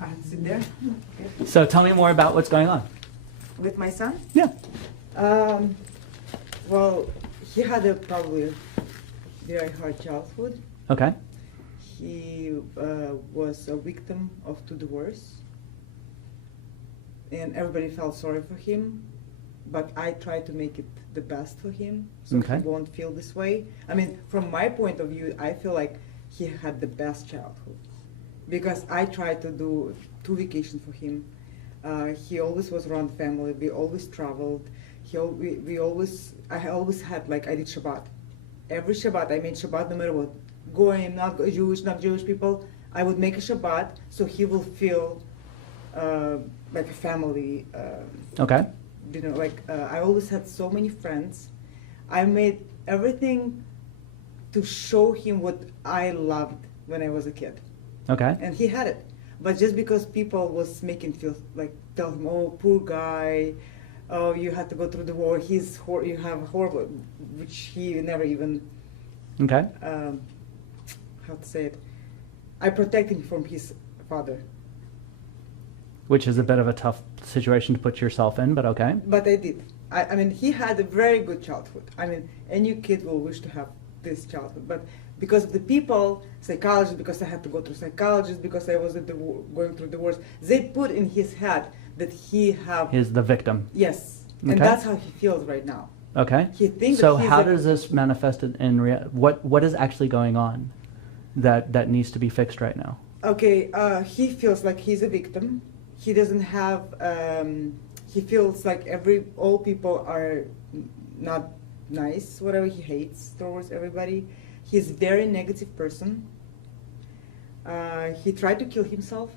I have to sit there. Okay. So tell me more about what's going on. With my son? Yeah. Well, he had a probably very hard childhood. Okay. He was a victim of 2 divorces. And everybody felt sorry for him. But I tried to make it the best for him, so Okay. he won't feel this way. I mean, from my point of view, I feel like he had the best childhood. Because I tried to do 2 vacations for him. He always was around family. We always traveled. I always had, like, I did Shabbat. Every Shabbat, I made Shabbat no matter what. Goyim, not Jewish, not Jewish people. I would make a Shabbat so he will feel like a family. Okay. You know, like, I always had so many friends. I made everything to show him what I loved when I was a kid. Okay. And he had it. But just because people was making feel like, tell him, oh, poor guy, oh, you had to go through the war, you have horrible, which he never even, Okay. how to say it, I protect him from his father. Which is a bit of a tough situation to put yourself in, but okay. But I did. I mean, he had a very good childhood. I mean, any kid will wish to have this childhood. But because of the people, psychologists, because I had to go through psychologists, because I was going through divorce, they put in his head that he's the victim. Yes. Okay. And that's how he feels right now. Okay. He thinks So that he's how a- does this manifest in what is actually going on that needs to be fixed right now? Okay, he feels like he's a victim. He doesn't have, he feels like all people are not nice, whatever. He hates towards everybody. He's a very negative person. He tried to kill himself.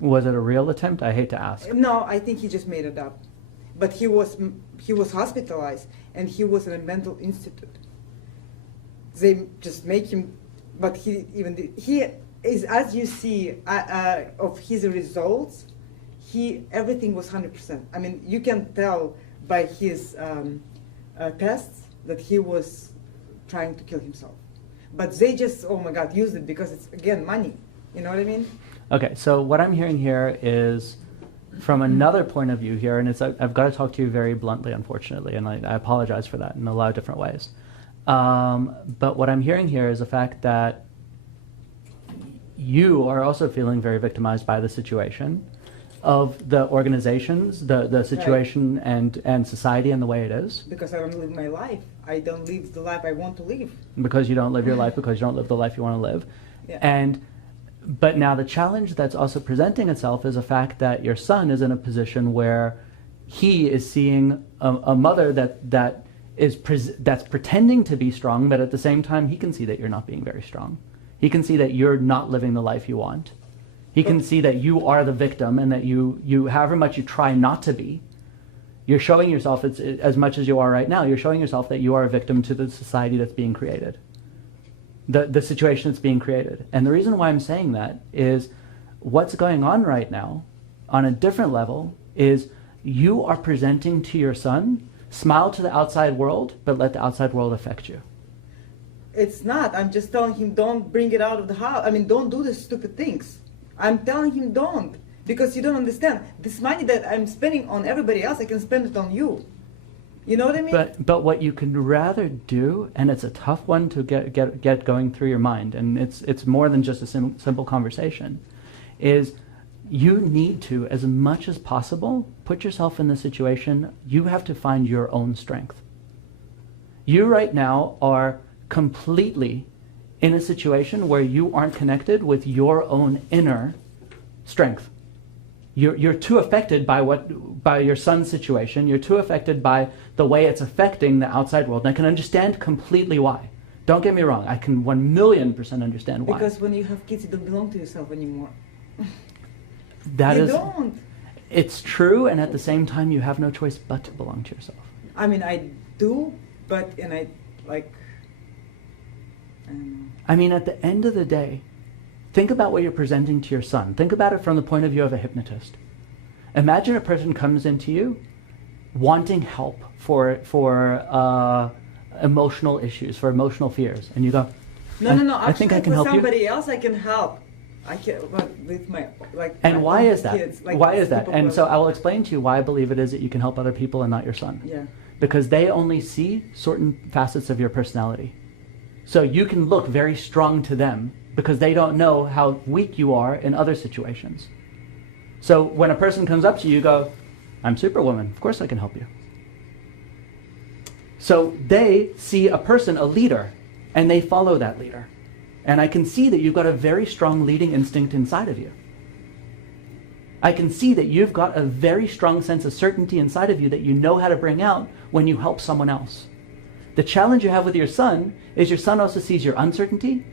Was it a real attempt? I hate to ask. No, I think he just made it up. But he was hospitalized, and he was in a mental institute. They just make him, but he is, as you see, of his results, everything was 100%. I mean, you can tell by his tests that he was trying to kill himself. But they just, oh my God, used it because it's, again, money. You know what I mean? Okay, so what I'm hearing here is from another point of view here, and I've got to talk to you very bluntly, unfortunately, and I apologize for that in a lot of different ways. But what I'm hearing here is the fact that you are also feeling very victimized by the situation of the organizations, the situation Right. and society and the way it is. Because I don't live my life. I don't live the life I want to live. Because you don't live your life, because you don't live the life you want to live. Yeah. But now the challenge that's also presenting itself is the fact that your son is in a position where he is seeing a mother that's pretending to be strong, but at the same time he can see that you're not being very strong. He can see that you're not living the life you want. He can see that you are the victim and that you however much you try not to be, you're showing yourself, as much as you are right now, you're showing yourself that you are a victim to the society that's being created. The situation that's being created. And the reason why I'm saying that is what's going on right now on a different level is you are presenting to your son, smile to the outside world, but let the outside world affect you. It's not. I'm just telling him don't bring it out of the house. I mean, don't do the stupid things. I'm telling him don't. Because you don't understand. This money that I'm spending on everybody else, I can spend it on you. You know what I mean? But what you can rather do, and it's a tough one to get going through your mind, and it's more than just a simple conversation, is you need to, as much as possible, put yourself in the situation. You have to find your own strength. You right now are completely in a situation where you aren't connected with your own inner strength. You're too affected by your son's situation. You're too affected by the way it's affecting the outside world. And I can understand completely why. Don't get me wrong. I can 1,000,000% understand why. Because when you have kids, you don't belong to yourself anymore. You don't. It's true, and at the same time, you have no choice but to belong to yourself. I mean, I do, but, and I, like, I don't know. I mean, at the end of the day, think about what you're presenting to your son. Think about it from the point of view of a hypnotist. Imagine a person comes into you wanting help for emotional issues, for emotional fears, and you go, No. I think I can for help you. somebody else I can help. I can't, but with my, like. And my why own is that? kids, like, Why is that? people And who so are- I will explain to you why I believe it is that you can help other people and not your son. Yeah. Because they only see certain facets of your personality. So you can look very strong to them because they don't know how weak you are in other situations. So when a person comes up to you, you go, I'm Superwoman, of course I can help you. So they see a person, a leader, and they follow that leader. And I can see that you've got a very strong leading instinct inside of you. I can see that you've got a very strong sense of certainty inside of you that you know how to bring out when you help someone else. The challenge you have with your son is your son also sees your uncertainty.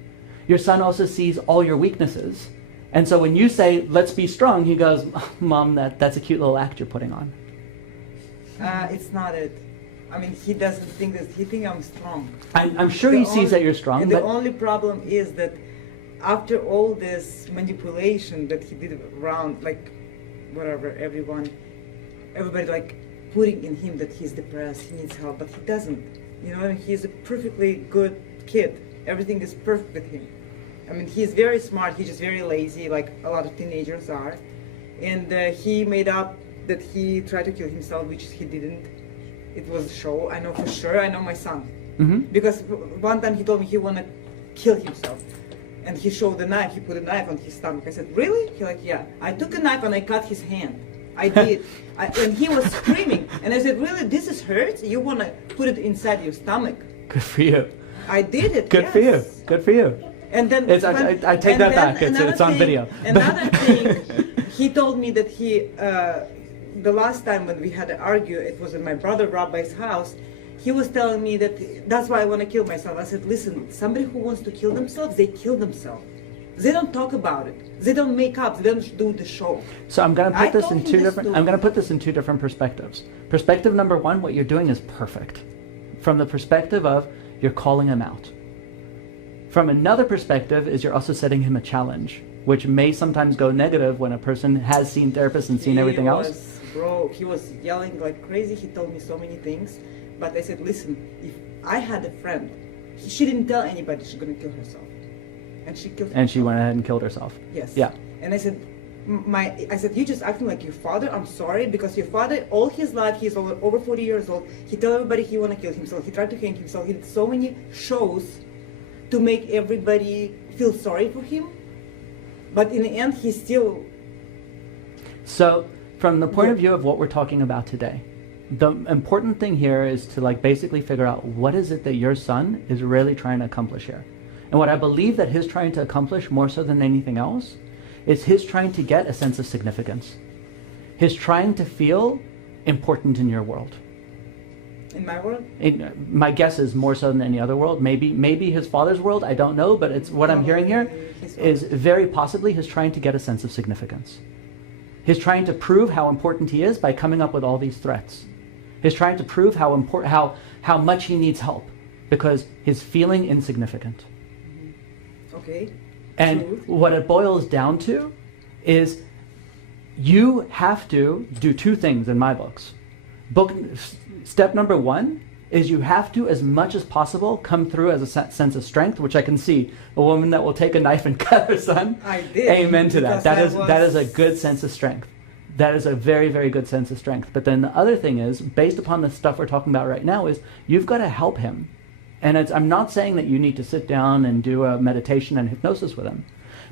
Your son also sees all your weaknesses. And so when you say, let's be strong, he goes, Mom, that's a cute little act you're putting on. It's not it. I mean, he doesn't think that, he thinks I'm strong. I'm sure The he sees only- that you're strong, and the but only problem is that after all this manipulation that he did around, like, whatever, everybody like putting in him that he's depressed, he needs help, but he doesn't. You know, he's a perfectly good kid. Everything is perfect with him. I mean, he's very smart, he's just very lazy, like a lot of teenagers are. And he made up that he tried to kill himself, which he didn't. It was a show, I know for sure, I know my son. Because one time he told me he wanna kill himself. And he showed the knife, he put a knife on his stomach. I said, really? He like, yeah. I took a knife and I cut his hand. I did. And he was screaming. And I said, really, this is hurt? You wanna put it inside your stomach? good for you. I did it, Good for you. yes. Good for you. And then It's, I take that back. It's on video. Another thing, he told me that he, the last time when we had to argue, it was in my brother Rabbi's house. He was telling me that that's why I want to kill myself. I said, listen, somebody who wants to kill themselves, they kill themselves. They don't talk about it. They don't make up. They don't do the show. So I'm going to I put this told in him two this different. too. I'm going to put this in two different perspectives. Perspective number one, what you're doing is perfect. From the perspective of you're calling him out. From another perspective is you're also setting him a challenge, which may sometimes go negative when a person has seen therapists and seen everything else. Bro, he was yelling like crazy. He told me so many things. But I said, listen, if I had a friend, she didn't tell anybody she's going to kill herself. And she killed herself. And she went ahead and killed herself. Yes. Yeah. And I said, you're just acting like your father. I'm sorry, because your father, all his life, he's over 40 years old. He told everybody he want to kill himself. He tried to hang himself. He did so many shows to make everybody feel sorry for him. But in the end, he still... So from the point of view of what we're talking about today, the important thing here is to like basically figure out what is it that your son is really trying to accomplish here. And what I believe that he's trying to accomplish more so than anything else is his trying to get a sense of significance. His trying to feel important in your world. In my world? My guess is more so than any other world. Maybe his father's world, I don't know, but it's what I'm hearing here is very possibly his trying to get a sense of significance. He's trying to prove how important he is by coming up with all these threats. He's trying to prove how much he needs help because he's feeling insignificant. Okay. And True. what it boils down to is you have to do two things in my books. Step number one is you have to, as much as possible, come through as a sense of strength, which I can see. A woman that will take a knife and cut her son. I did. Amen to that. Because That is a good sense of strength. That is a very, very good sense of strength. But then the other thing is, based upon the stuff we're talking about right now, is you've got to help him. And I'm not saying that you need to sit down and do a meditation and hypnosis with him,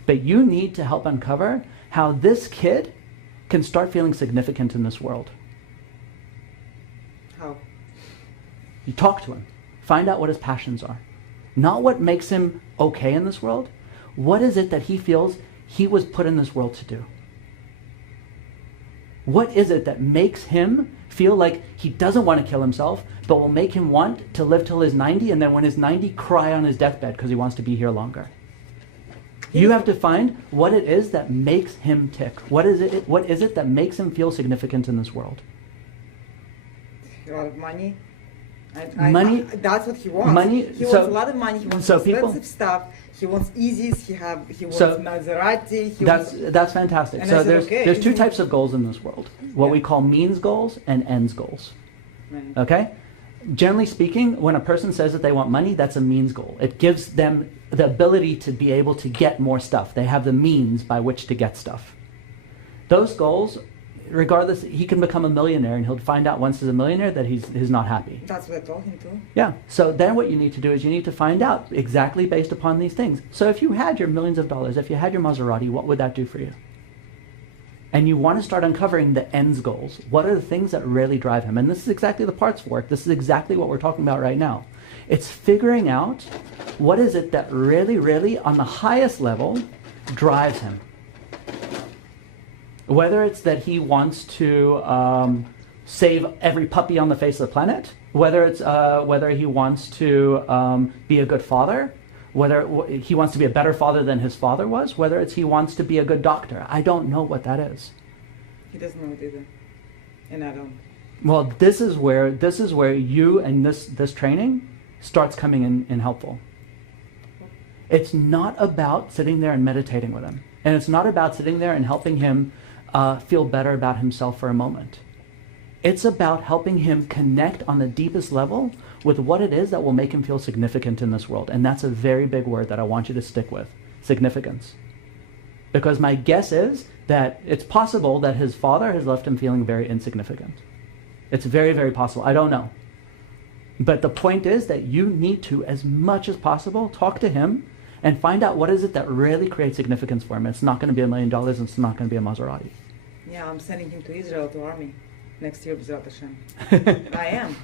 but you need to help uncover how this kid can start feeling significant in this world. How? You talk to him. Find out what his passions are. Not what makes him okay in this world. What is it that he feels he was put in this world to do? What is it that makes him feel like he doesn't want to kill himself, but will make him want to live till he's 90, and then when he's 90, cry on his deathbed because he wants to be here longer? You have to find what it is that makes him tick. What is it that makes him feel significant in this world? A lot of money. Money? That's what he wants. Money, He wants a lot of money. He wants expensive stuff. He wants Yeezys. He wants Maserati. That's fantastic. And So I said, there's two types of goals in this world. What we call means goals and ends goals. Right. Okay? Generally speaking, when a person says that they want money, that's a means goal. It gives them the ability to be able to get more stuff. They have the means by which to get stuff. Those goals, regardless, he can become a millionaire, and he'll find out once he's a millionaire that he's not happy. That's what I told him too. Yeah. So then what you need to do is you need to find out exactly based upon these things. So if you had your millions of dollars, if you had your Maserati, what would that do for you? And you want to start uncovering the ends goals. What are the things that really drive him? And this is exactly the parts work. This is exactly what we're talking about right now. It's figuring out what is it that really, really, on the highest level, drives him. Whether it's that he wants to save every puppy on the face of the planet, whether it's whether he wants to be a good father, whether he wants to be a better father than his father was, whether it's he wants to be a good doctor. I don't know what that is. He doesn't know it either, and I don't. Well, this is where you and this training starts coming in helpful. It's not about sitting there and meditating with him, and it's not about sitting there and helping him feel better about himself for a moment. It's about helping him connect on the deepest level with what it is that will make him feel significant in this world. And that's a very big word that I want you to stick with, significance. Because my guess is that it's possible that his father has left him feeling very insignificant. It's very, very possible. I don't know. But the point is that you need to, as much as possible, talk to him and find out what is it that really creates significance for him. It's not going to be $1 million, and it's not going to be a Maserati. Yeah, I'm sending him to Israel, to army, next year, B'ezrat Hashem. I am.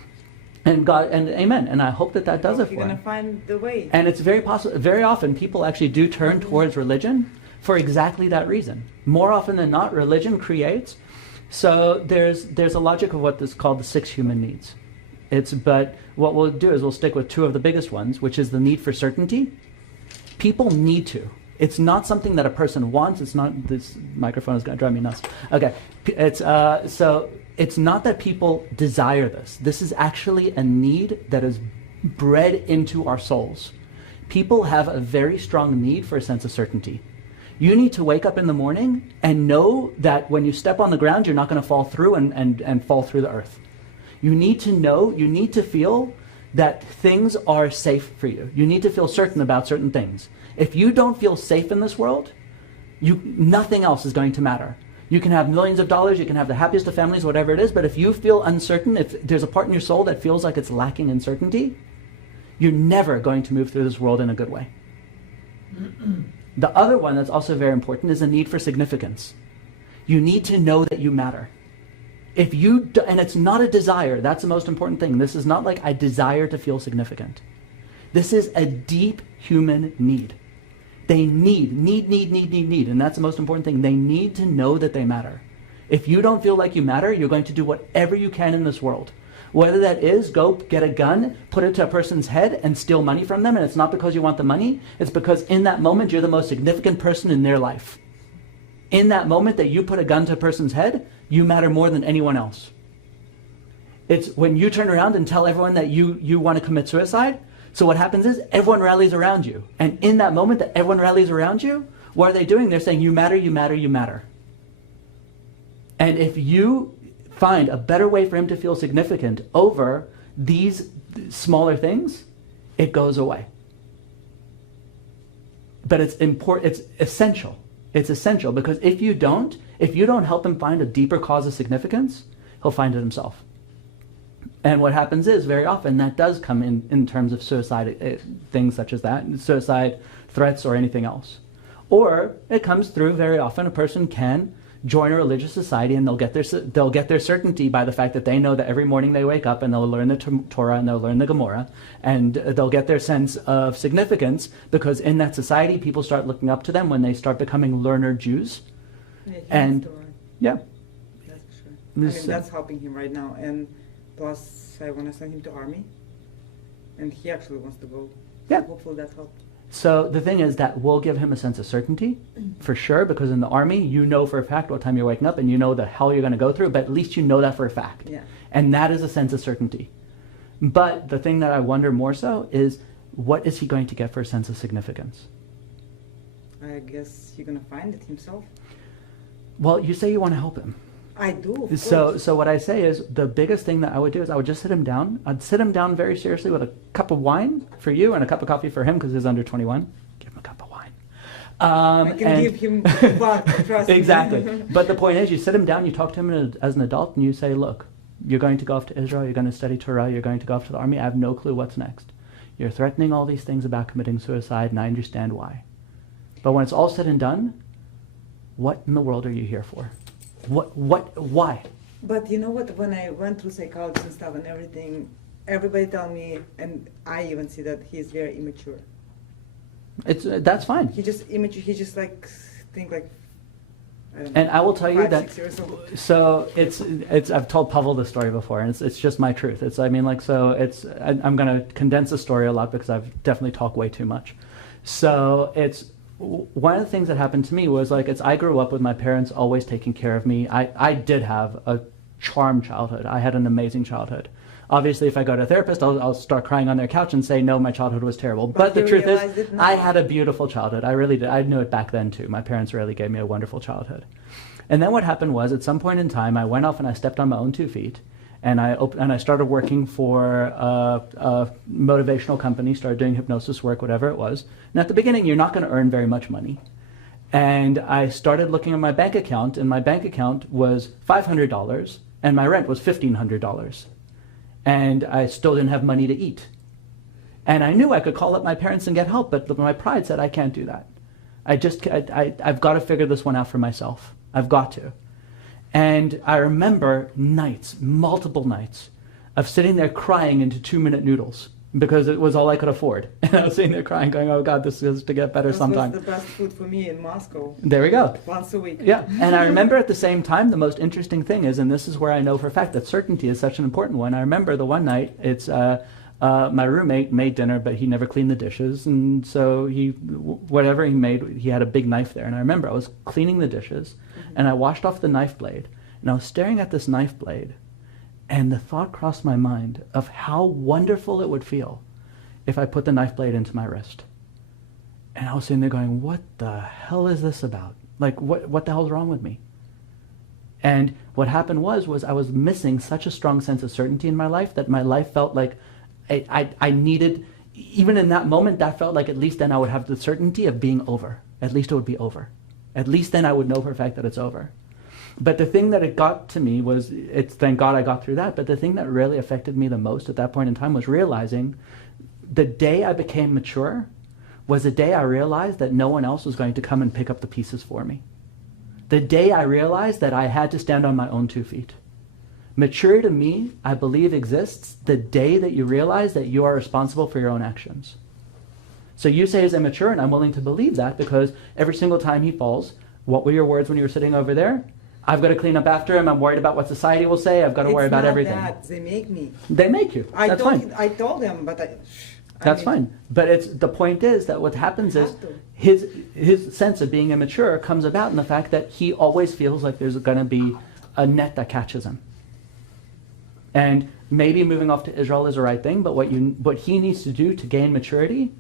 And God, and amen. And I hope that does it for him. You're going to find the way. And it's very possible. Very often, people actually do turn towards religion for exactly that reason. More often than not, religion creates. So there's a logic of what is called the 6 human needs. But what we'll do is we'll stick with 2 of the biggest ones, which is the need for certainty. People need to. It's not something that a person wants. It's not. This microphone is going to drive me nuts. Okay. So it's not that people desire this. This is actually a need that is bred into our souls. People have a very strong need for a sense of certainty. You need to wake up in the morning and know that when you step on the ground, you're not going to fall through and fall through the earth. You need to know, you need to feel that things are safe for you. You need to feel certain about certain things. If you don't feel safe in this world, nothing else is going to matter. You can have millions of dollars, you can have the happiest of families, whatever it is, but if you feel uncertain, if there's a part in your soul that feels like it's lacking in certainty, you're never going to move through this world in a good way. The other one that's also very important is the need for significance. You need to know that you matter. If you and it's not a desire, that's the most important thing. This is not like I desire to feel significant. This is a deep human need. They need, and that's the most important thing. They need to know that they matter. If you don't feel like you matter, you're going to do whatever you can in this world. Whether that is go get a gun, put it to a person's head, and steal money from them, and it's not because you want the money, it's because in that moment you're the most significant person in their life. In that moment that you put a gun to a person's head, you matter more than anyone else. It's when you turn around and tell everyone that you want to commit suicide, so what happens is everyone rallies around you. And in that moment that everyone rallies around you, what are they doing? They're saying, you matter, you matter, you matter. And if you find a better way for him to feel significant over these smaller things, it goes away. But it's important, it's essential. It's essential because if you don't help him find a deeper cause of significance, he'll find it himself. And what happens is, very often, that does come in terms of suicide, things such as that, suicide threats or anything else. Or it comes through, very often, a person can join a religious society and they'll get their certainty by the fact that they know that every morning they wake up and they'll learn the Torah and they'll learn the Gemara, and they'll get their sense of significance because in that society, people start looking up to them when they start becoming learner Jews. Yeah, that's for sure. I mean, that's helping him right now. And plus, I want to send him to army, and he actually wants to go. Yeah. So hopefully that helps. So the thing is that will give him a sense of certainty, for sure, because in the army, you know for a fact what time you're waking up, and you know the hell you're going to go through, but at least you know that for a fact. Yeah. And that is a sense of certainty. But the thing that I wonder more so is, what is he going to get for a sense of significance? I guess he's going to find it himself. Well, you say you want to help him. I do. Of So, course. so what I say is the biggest thing that I would do is I would just sit him down. I'd sit him down very seriously with a cup of wine for you and a cup of coffee for him because he's under 21. Give him a cup of wine. I can give him vodka, trust me. Exactly. But the point is, you sit him down, you talk to him as an adult, and you say, look, you're going to go off to Israel, you're going to study Torah, you're going to go off to the army. I have no clue what's next. You're threatening all these things about committing suicide, and I understand why. But when it's all said and done, what in the world are you here for? Why? But you know what? When I went through psychology and stuff and everything, everybody tell me, and I even see that he's very immature. That's fine. He just immature. He just like think like. I don't know, And I will tell you 5, that. 6 years old. So it's. I've told Pavel this story before, and it's just my truth. I'm going to condense the story a lot because I've definitely talked way too much. So it's one of the things that happened to me was I grew up with my parents always taking care of me. I did have a charmed childhood. I had an amazing childhood. Obviously, if I go to a therapist, I'll start crying on their couch and say, no, my childhood was terrible. But the truth is, I had a beautiful childhood. I really did. I knew it back then, too. My parents really gave me a wonderful childhood. And then what happened was, at some point in time, I went off and I stepped on my own 2 feet. And I started working for a motivational company, started doing hypnosis work, whatever it was. And at the beginning, you're not going to earn very much money. And I started looking at my bank account, and my bank account was $500, and my rent was $1,500. And I still didn't have money to eat. And I knew I could call up my parents and get help, but my pride said I can't do that. I've got to figure this one out for myself. I've got to. And I remember nights, multiple nights, of sitting there crying into 2-minute noodles because it was all I could afford. And I was sitting there crying, going, oh God, this is to get better sometime. This was the best food for me in Moscow. There we go. Once a week. Yeah, and I remember at the same time, the most interesting thing is, and this is where I know for a fact that certainty is such an important one. I remember the one night, it's my roommate made dinner, but he never cleaned the dishes, and so whatever he made, he had a big knife there. And I remember I was cleaning the dishes, and I washed off the knife blade, and I was staring at this knife blade, and the thought crossed my mind of how wonderful it would feel if I put the knife blade into my wrist. And I was sitting there going, what the hell is this about? Like, what the hell's wrong with me? And what happened was I was missing such a strong sense of certainty in my life that my life felt like I needed, even in that moment, that felt like at least then I would have the certainty of being over. At least it would be over. At least then I would know for a fact that it's over. But the thing that it got to me was, thank God I got through that, but the thing that really affected me the most at that point in time was realizing the day I became mature was the day I realized that no one else was going to come and pick up the pieces for me. The day I realized that I had to stand on my own 2 feet. Maturity to me, I believe, exists the day that you realize that you are responsible for your own actions. So you say he's immature, and I'm willing to believe that because every single time he falls, what were your words when you were sitting over there? I've got to clean up after him. I'm worried about what society will say. I've got to worry about everything. It's not that. They make me. They make you. That's fine. I told them, but That's fine. But the point is that what happens is his sense of being immature comes about in the fact that he always feels like there's going to be a net that catches him. And maybe moving off to Israel is the right thing, but what he needs to do to gain maturity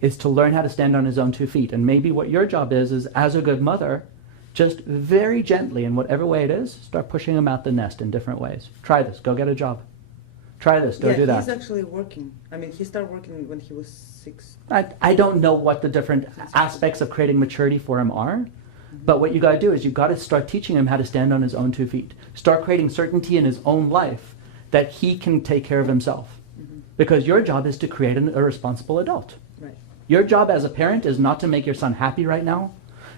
is to learn how to stand on his own 2 feet. And maybe what your job is as a good mother, just very gently, in whatever way it is, start pushing him out the nest in different ways. Try this. Go get a job. Try this. Go do that. He's actually working. I mean, he started working when he was 6. I don't know what the different aspects of creating maturity for him are, but what you got to do is you got to start teaching him how to stand on his own 2 feet. Start creating certainty in his own life that he can take care of himself. Mm-hmm. Because your job is to create a responsible adult. Right. Your job as a parent is not to make your son happy right now.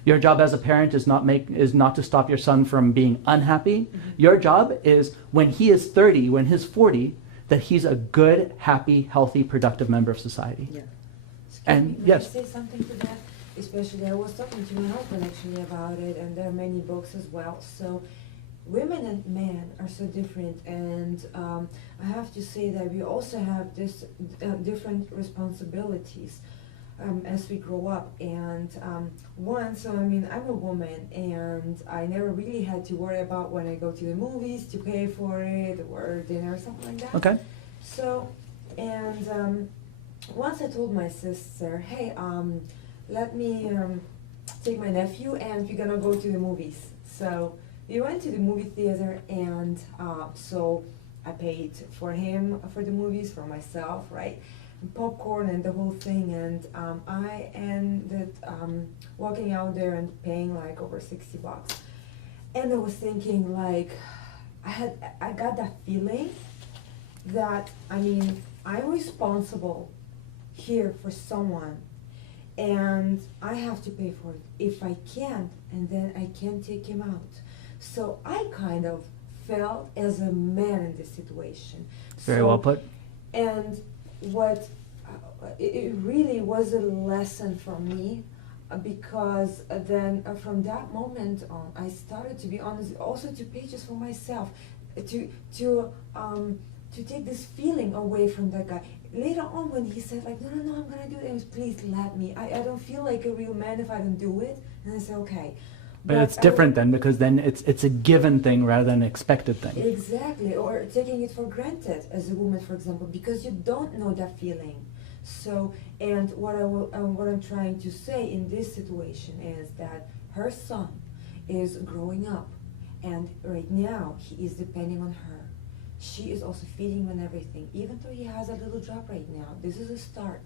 Your job as a parent is not to stop your son from being unhappy. Mm-hmm. Your job is when he is 30, when he's 40, that he's a good, happy, healthy, productive member of society. Yeah. Can I say something to that? Especially, I was talking to my husband actually about it, and there are many books as well. So, women and men are so different, and I have to say that we also have this different responsibilities as we grow up. And I'm a woman, and I never really had to worry about when I go to the movies to pay for it or dinner or something like that. Okay. So, and once I told my sister, hey, let me take my nephew and we're gonna go to the movies. So we went to the movie theater, and so I paid for him for the movies, for myself, right? Popcorn and the whole thing, and I ended walking out there and paying like over $60. And I was thinking, like, I got that feeling that, I mean, I'm responsible here for someone, and I have to pay for it. If I can't, and then I can't take him out. So I kind of felt as a man in this situation. Very well put. And what it really was a lesson for me, because then from that moment on, I started to be honest, also to pay just for myself, to take this feeling away from that guy. Later on, when he said like, no, I'm gonna do it, it was, please let me. I don't feel like a real man if I don't do it. And I said, okay. But it's different then, because then it's a given thing rather than an expected thing. Exactly, or taking it for granted as a woman, for example, because you don't know that feeling. So, and what I'm trying to say in this situation is that her son is growing up, and right now he is depending on her. She is also feeding him and everything, even though he has a little job right now. This is a start,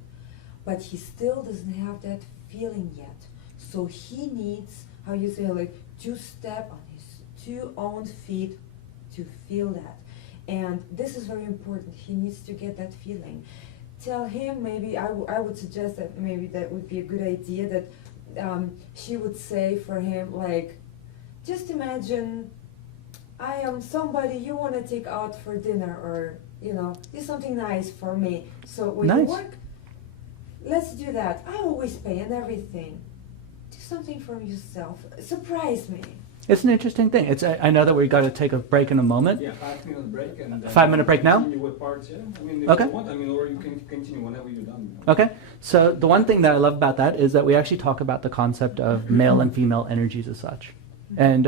but he still doesn't have that feeling yet. So he needs, how you say, like, to step on his two own feet to feel that. And this is very important. He needs to get that feeling. Tell him, maybe I would suggest that maybe that would be a good idea, that she would say for him, like, just imagine I am somebody you want to take out for dinner, or, you know, do something nice for me. So when you work, let's do that. I always pay and everything. Do something for yourself. Surprise me. It's an interesting thing. I know that we've got to take a break in a moment. Yeah, 5-minute break. And 5-minute break now? Continue with parts, yeah. I mean, if okay. you want, I mean, or you can continue whenever you're done. Okay. So the one thing that I love about that is that we actually talk about the concept of male and female energies as such. And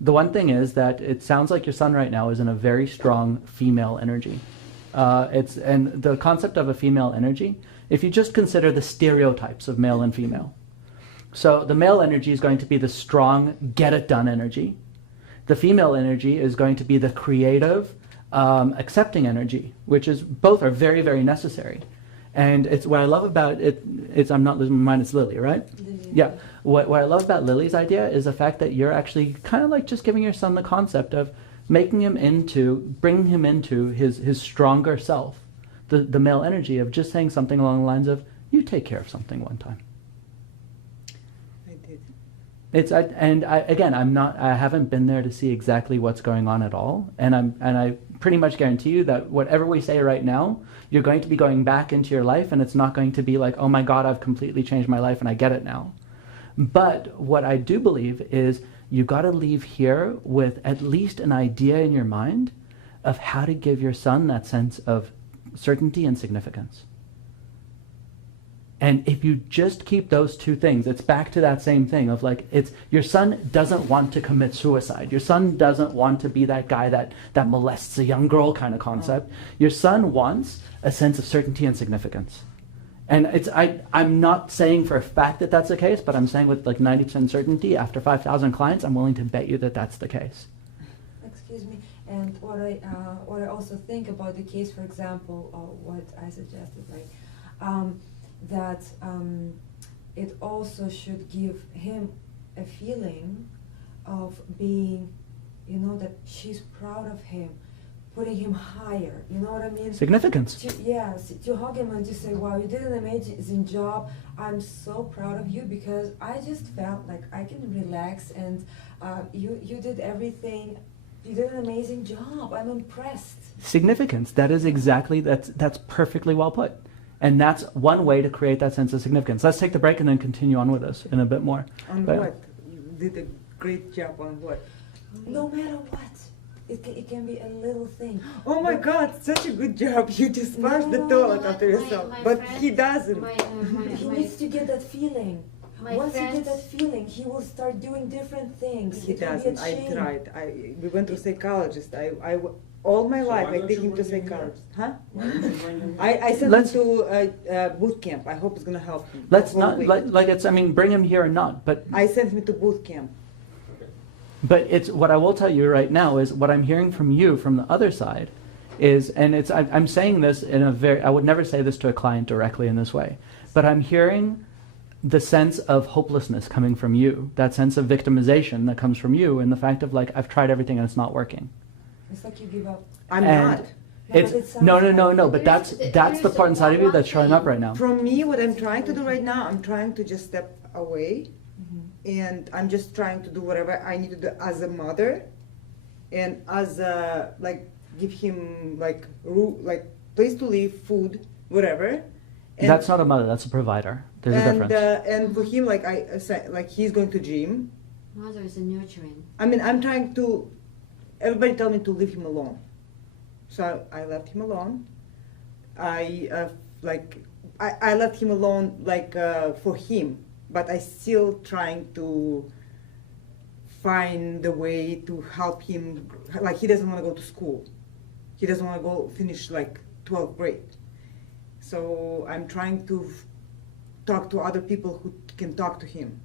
the one thing is that it sounds like your son right now is in a very strong female energy. And the concept of a female energy, if you just consider the stereotypes of male and female. So the male energy is going to be the strong, get-it-done energy. The female energy is going to be the creative, accepting energy, which is, both are very, very necessary. And it's what I love about it, I'm not losing my mind, it's Lily, right? Lily. Yeah. What I love about Lily's idea is the fact that you're actually kind of like just giving your son the concept of bringing him into his stronger self, the male energy of just saying something along the lines of, you take care of something one time. I haven't been there to see exactly what's going on at all, and I pretty much guarantee you that whatever we say right now, you're going to be going back into your life, and it's not going to be like, oh my God, I've completely changed my life and I get it now. But what I do believe is you got to leave here with at least an idea in your mind of how to give your son that sense of certainty and significance. And if you just keep those two things, it's back to that same thing of like, your son doesn't want to commit suicide. Your son doesn't want to be that guy that molests a young girl kind of concept. Your son wants a sense of certainty and significance. And I'm not saying for a fact that that's the case, but I'm saying with like 90% certainty, after 5,000 clients, I'm willing to bet you that that's the case. Excuse me. And what I also think about the case, for example, what I suggested, right? That it also should give him a feeling of being, you know, that she's proud of him, putting him higher, you know what I mean? Significance. To hug him and to say, wow, you did an amazing job, I'm so proud of you, because I just felt like I can relax, and you did everything, you did an amazing job, I'm impressed. Significance, that's perfectly well put. And that's one way to create that sense of significance. Let's take the break and then continue on with this in a bit more. On what? You did a great job on what? No matter what. It can be a little thing. Oh my God, such a good job. You just flush the toilet after yourself. But he doesn't. He needs to get that feeling. Once he gets that feeling, he will start doing different things. He doesn't. I tried. We went to psychologist. All my life I take him to psychologist. Huh? I sent him to boot camp. I hope it's gonna help him. Let's not bring him here or not. But I sent him to boot camp. But it's what I will tell you right now is what I'm hearing from you from the other side is, and it's I'm saying this in a very, I would never say this to a client directly in this way, but I'm hearing the sense of hopelessness coming from you, that sense of victimization that comes from you, and the fact of like, I've tried everything and it's not working. It's like you give up. I'm And not. It's but it sounds no, like- but that's the part inside of you that's showing up right now. From me, what I'm trying to do right now, I'm trying to just step away, and I'm just trying to do whatever I need to do as a mother, and as a, like, give him like place to live, food, whatever. And, That's not a mother, that's a provider. There's a difference. And for him, like I said, like he's going to gym. Mother is a nurturing. I mean, I'm trying to. Everybody tell me to leave him alone, so I left him alone. I left him alone for him, but I still trying to find the way to help him. Like he doesn't want to go to school. He doesn't want to go finish like 12th grade. So I'm trying to talk to other people who can talk to him,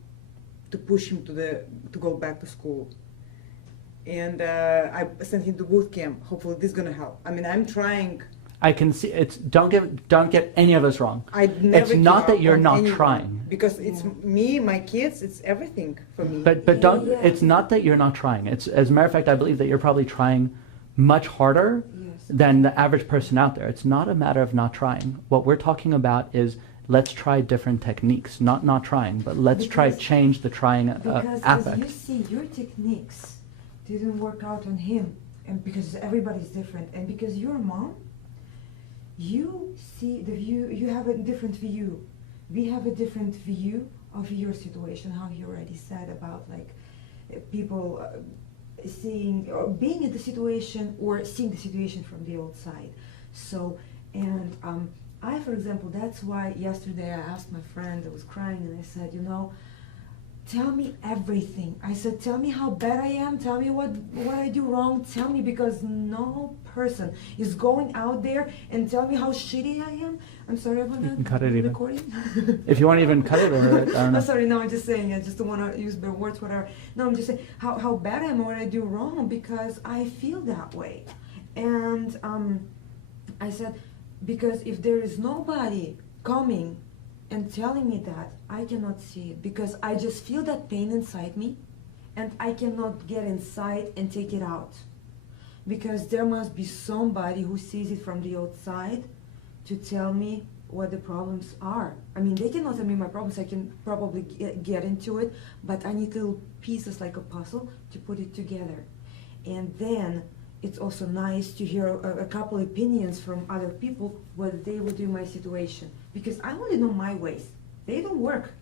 to push him to go back to school. And I sent him to boot camp. Hopefully this is gonna help. I mean, I'm trying. I can see it's don't get any of us wrong. I'd never It's give not up that you're on not anyone, trying. because it's me, my kids, it's everything for me. But don't Yeah. it's not that you're not trying. It's as a matter of fact, I believe that you're probably trying much harder Yes. than the average person out there. It's not a matter of not trying. What we're talking about is let's try different techniques, not trying, but let's try Because- change the trying Because as affect. you see, your techniques didn't work out on him, and because everybody's different, and because you're a mom, you see the view. You have a different view. We have a different view of your situation. How you already said about like people seeing or being in the situation or seeing the situation from the outside. So and I, for example, that's why yesterday I asked my friend that was crying, and I said, tell me everything. I said, tell me how bad I am. Tell me what I do wrong. Tell me, because no person is going out there and tell me how shitty I am. I'm sorry, I'm You can cut it even. recording. If you want to even cut it, or I don't know. I'm sorry, no, I'm just saying, I just don't want to use the words, whatever. No, I'm just saying how bad I am, what I do wrong, because I feel that way. And I said, because if there is nobody coming and telling me that, I cannot see it, because I just feel that pain inside me, and I cannot get inside and take it out. Because there must be somebody who sees it from the outside to tell me what the problems are. I mean, they cannot tell me my problems, I can probably get into it, but I need little pieces like a puzzle to put it together. And then it's also nice to hear a couple opinions from other people, what they would do in my situation. Because I only know my ways. They don't work.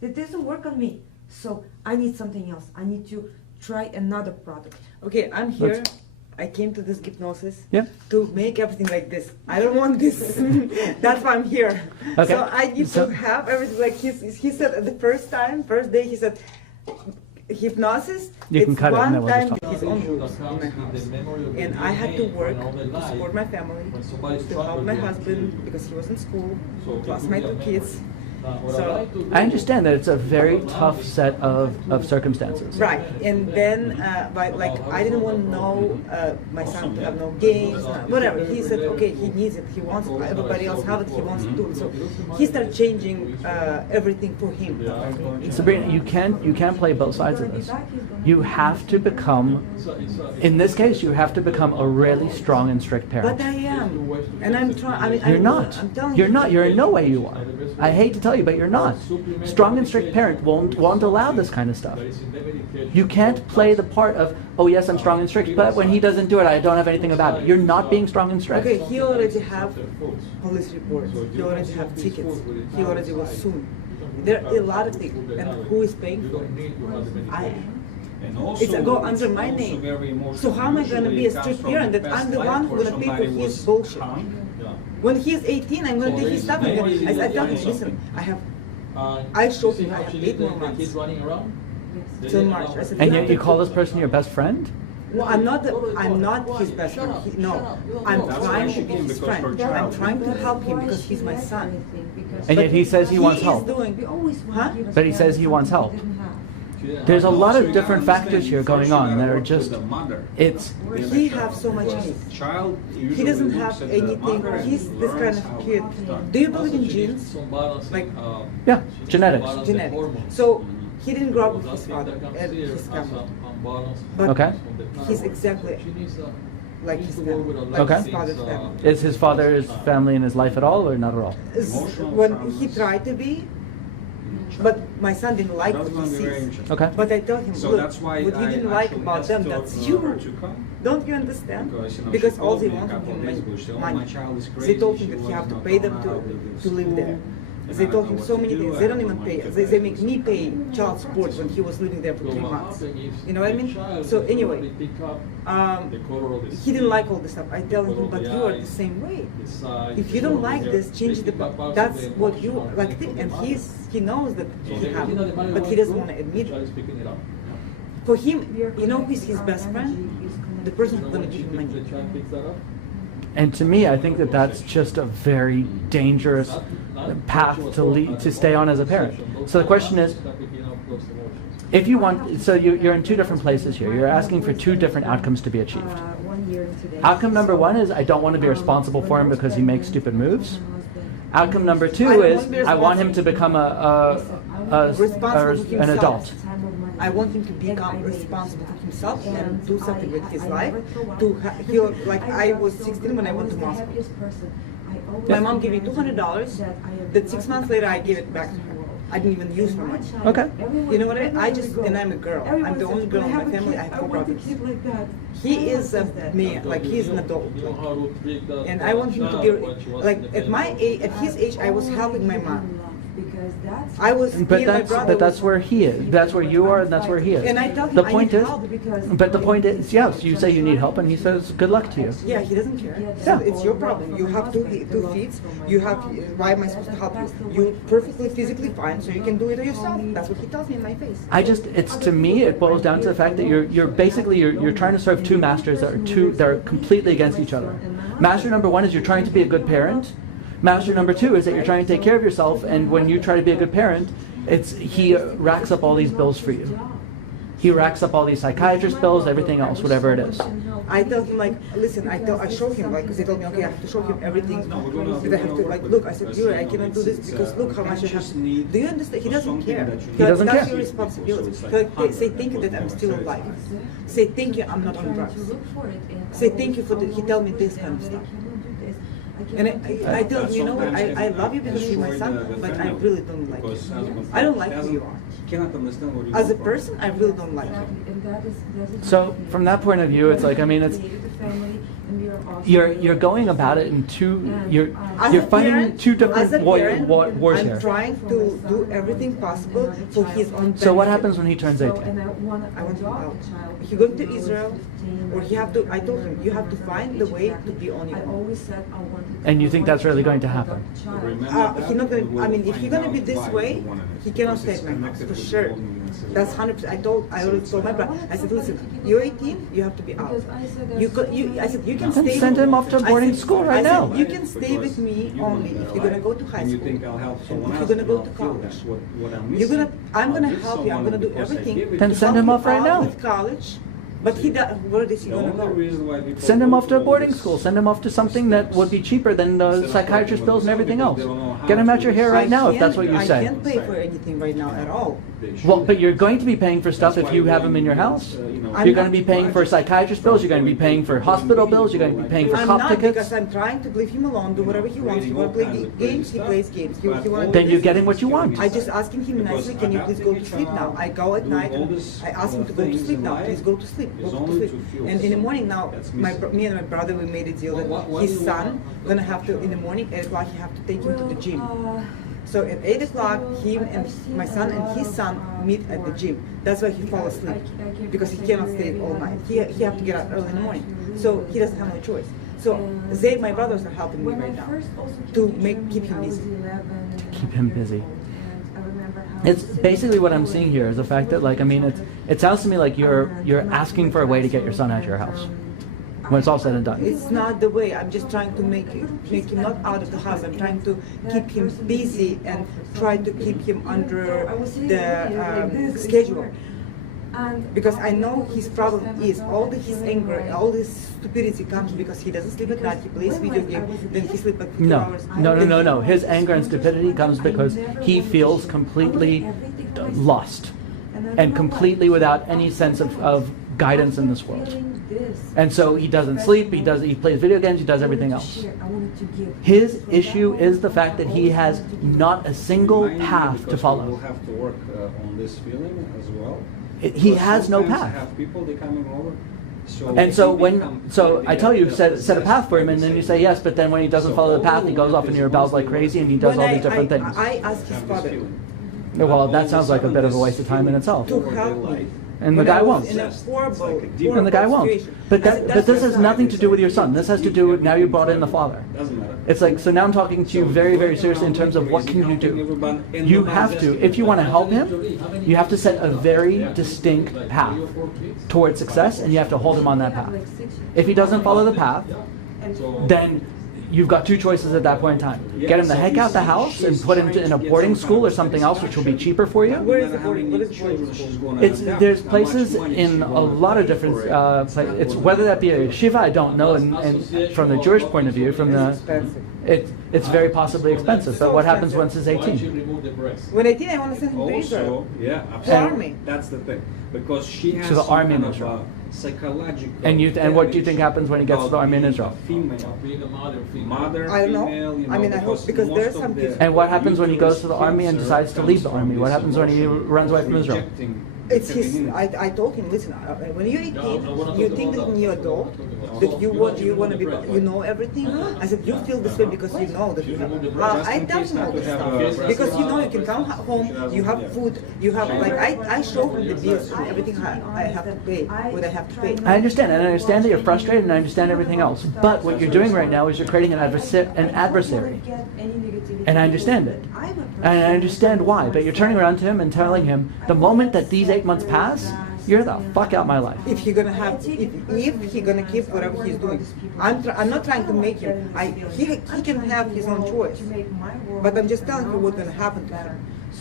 It doesn't work on me. So I need something else. I need to try another product. Okay, I'm here. Let's- I came to this hypnosis Yeah. to make everything like this. I don't want this. That's why I'm here. Okay. So I need So- to have everything like he said at the first day, he said, hypnosis, You can it's cut it and then one we'll just time talk. his own rules in my house. And I had to work to support my family, to help my husband because he was in school, plus my two kids. So, I understand that it's a very tough set of circumstances. right, and then, but like, I didn't want to know my son to have no games, whatever. He said, okay, he needs it, he wants it, everybody else have it, he wants to do it. So he started changing everything for him. Sabrina, you can't play both sides of this. You have to become, in this case, you have to become a really strong and strict parent. But I am, and I'm trying, I mean, You're not. I'm telling You're you. not. You're in no way you are. I hate to tell you, but you're not. Strong and strict parent won't allow this kind of stuff. You can't play the part of, oh yes, I'm strong and strict, but when he doesn't do it, I don't have anything about it. You're not being strong and strict. Okay, he already have police reports, he already have tickets, he already was sued. There are a lot of things, and who is paying for it? I am. It's a go under my name. So how am I gonna be a strict parent that I'm the one who's gonna pay for his bullshit? When he's 18, I'm gonna take his stuff and I tell him, listen, I showed him I have 8 more months till March. I said, And "You yet have you to call this person your best friend? No, I'm not his best friend. No, I'm trying to be his friend. I'm trying to help him because he's my son. And yet he says he wants is help. doing. We always want Huh? to give us But he says he wants help. something we didn't have. There's a lot of different factors here going on that are just, it's, He have so much hate. He doesn't have anything. He's this kind of kid. Do you believe in genes? Like yeah, genetics. genetics. So he didn't grow up with his father and his family. But Okay. he's exactly like his family, like Okay. his father's family. Is his father's family in his life at all or not at all? When he tried to be, but my son didn't like what he sees. Okay. But I told him, So look, that's why what you I didn't like actually about asked them, of, that's her you. to come. Don't you understand? Because, Because she all called they me a want couple from of him days ago. She said, "Oh, money. my child is They crazy. told him She that he was have to not pay them allowed to to live school, there. and They I told don't him know so what many to do. things. I They don't don't even know pay. what to They do." make me pay child support when he was living there for 3 months. You know what I mean? So anyway, he didn't like all this stuff. I tell him, but you are the same way. If you don't like this, change the. That's what you like. And he knows that he have, but he doesn't want to admit it. For him, you know who's his best friend? The person who's gonna give him money. And to me, I think that that's just a very dangerous path to lead, to stay on as a parent. So the question is, if you want, so you're in two different places here. You're asking for two different outcomes to be achieved. Outcome number one is I don't want to be responsible for him because he makes stupid moves. Outcome number two is I want him to become an adult. I want him to become responsible for himself and do something with his life. He'll, like I was 16 when I went to Moscow. My mom gave me $200. Then 6 months later, I gave it back to her. I didn't even use her money. Okay. You know what I mean? And I'm a girl. I'm the only girl in my family. I have 4 brothers. He is a man, like he's an adult. Like, and I want him to be, like at my age, at his age, I was helping my mom. I was, But that's where he is. That's where you are, and that's where he is. And I tell him the I point need is, help because. but the point is, yes, you say you need help, and he says, "Good luck to you." Yeah, he doesn't care. Yeah. So it's your problem. You have two feet. You have. Why am I supposed to help you? You're perfectly physically fine, so you can do it yourself. That's what he tells me in my face. It's to me, it boils down to the fact that you're basically you're trying to serve two masters that are completely against each other. Master number one is you're trying to be a good parent. Master number two is that you're trying to take care of yourself, and when you try to be a good parent, he racks up all these bills for you. He racks up all these psychiatrist bills, everything else, whatever it is. I tell him like, listen, I show him like, because they told me, okay, I have to show him everything. That I have to like, look, I said, Yuri, I cannot do this because look how much I have to. Do you understand? He doesn't care. He doesn't That's care. your responsibility. Like, say thank you that I'm still alive. Say thank you I'm not on drugs. Say thank you for he tell me this kind of stuff. And I tell him, you know what, I love you because you're my son, but I really don't like you. I don't like who you are. As a person, I really don't like you. So from that point of view, it's like, I mean, it's you're going about it in you're fighting two different wars I'm here. trying to do everything possible for his own benefit. So what happens when he turns 18? I want him out. He goes to Israel, or he have to. I told him you have to find the way to be on your own. And you think that's really going to happen? He's not gonna. I mean, if he's gonna be this way, he cannot stay at my house for sure. That's 100%. I already told my brother. I said, listen, you're 18. You have to be out. I said you can Then stay. send him off to I boarding said- school right I said, now. you can stay with me only if you're gonna go to high school. If you're gonna go to college. I'm gonna help you. I'm gonna do everything. Then to send help him you off right out now. with college. But where is he gonna go? Send him off to a boarding school. Send him off to something that would be cheaper than the psychiatrist bills and everything else. Get him out your hair right now if that's what you I say. can't pay for anything right now at all. Well, but you're going to be paying for stuff if you have him in your house. You're going to be paying for psychiatrist bills. You're going to be paying for hospital bills. You're going to be paying for I'm cop not tickets. because I'm trying to leave him alone, do whatever he wants. He want to play games, he plays games. He wanna Then do you're this. getting what you want. I just asking him nicely, can you please go to sleep now? I go at night and I ask him to go to sleep now. Please go to sleep. Go to sleep. And in the morning now, me and my brother, we made a deal that his son gonna have to, in the morning, 8 o'clock, he have to take him to the gym. So at 8 o'clock, him and my son and his son meet at the gym. That's why he falls asleep, because he cannot stay all night. He have to get up early in the morning. So he doesn't have no choice. So they, my brothers, are helping me right now to keep him busy. Keep him busy. It's basically what I'm seeing here is the fact that, like, I mean, it sounds to me like you're asking for a way to get your son out of your house when it's all said and done. It's not the way. I'm just trying to make him not out of the house. I'm trying to keep him busy and try to keep him under the schedule. Because I know his problem is his anger, all this stupidity comes because he doesn't sleep at night, he plays video games, then he sleeps like 2 No, hours. no. His anger and stupidity comes because he feels completely lost and completely without any sense of guidance in this world. And so he doesn't sleep, he plays video games, he does everything else. His issue is the fact that he has not a single path to follow. We'll have to work on this feeling as well. He has no Sometimes path. I have people they coming over. And so I tell you, set a path for him, and then you say yes, but then when he doesn't follow the path, he goes off and he rebels like crazy, and he does all these different things. I asked his father Well, that sounds like a bit of a waste of time in itself. to help me. And the When guy I was won't. in a horrible And the guy won't. situation. But I said, but this "That's has your nothing son." to do with your son. This has to do with now you brought in the father. Doesn't matter. It's like, so now I'm talking to you very, very seriously in terms of what can you do. You have to, if you want to help him, you have to set a very distinct path towards success, and you have to hold him on that path. If he doesn't follow the path, then you've got two choices at that point in time. Get him the heck out the house and put him in a boarding school or something else, which will be cheaper for you. Where is the boarding? What is boarding school? There's places in a lot of different it's whether that be a yeshiva, I don't know, and from the Jewish point of view, from the Expensive. it's very possibly expensive. But what happens once he's 18? When 18, I want to send him to Israel. Also, yeah, To absolutely. army. That's the thing, because she has To the some army in kind of Israel. psychological. And what do you think happens when he gets to the army in about Israel? being Mother, I don't know. female, you know, I mean, I hope- because most there are of some the kids- And what happens when he goes to the uterus army and cancer decides to leave the comes army? from What this happens when he emotion runs away from of Israel? rejecting It's the his. femininity. I told him, listen. When you're 18, you think that when you're adult, that you want to be, you know everything. I said you feel this way because you know that you have. I tell him all this stuff because you know you can come home, you have food, you have like I show him the bills and everything I have to pay, what I have to pay. I understand, and I understand that you're frustrated, and I understand everything else. But what you're doing right now is you're creating an adversary. And I understand it. And I understand why. But you're turning around to him and telling him, the moment that these 8 months pass, you're the fuck out my life. If he gonna have, if he gonna keep whatever he's doing, I'm not trying to make him. He can have his own choice. But I'm just telling you what's gonna happen to him.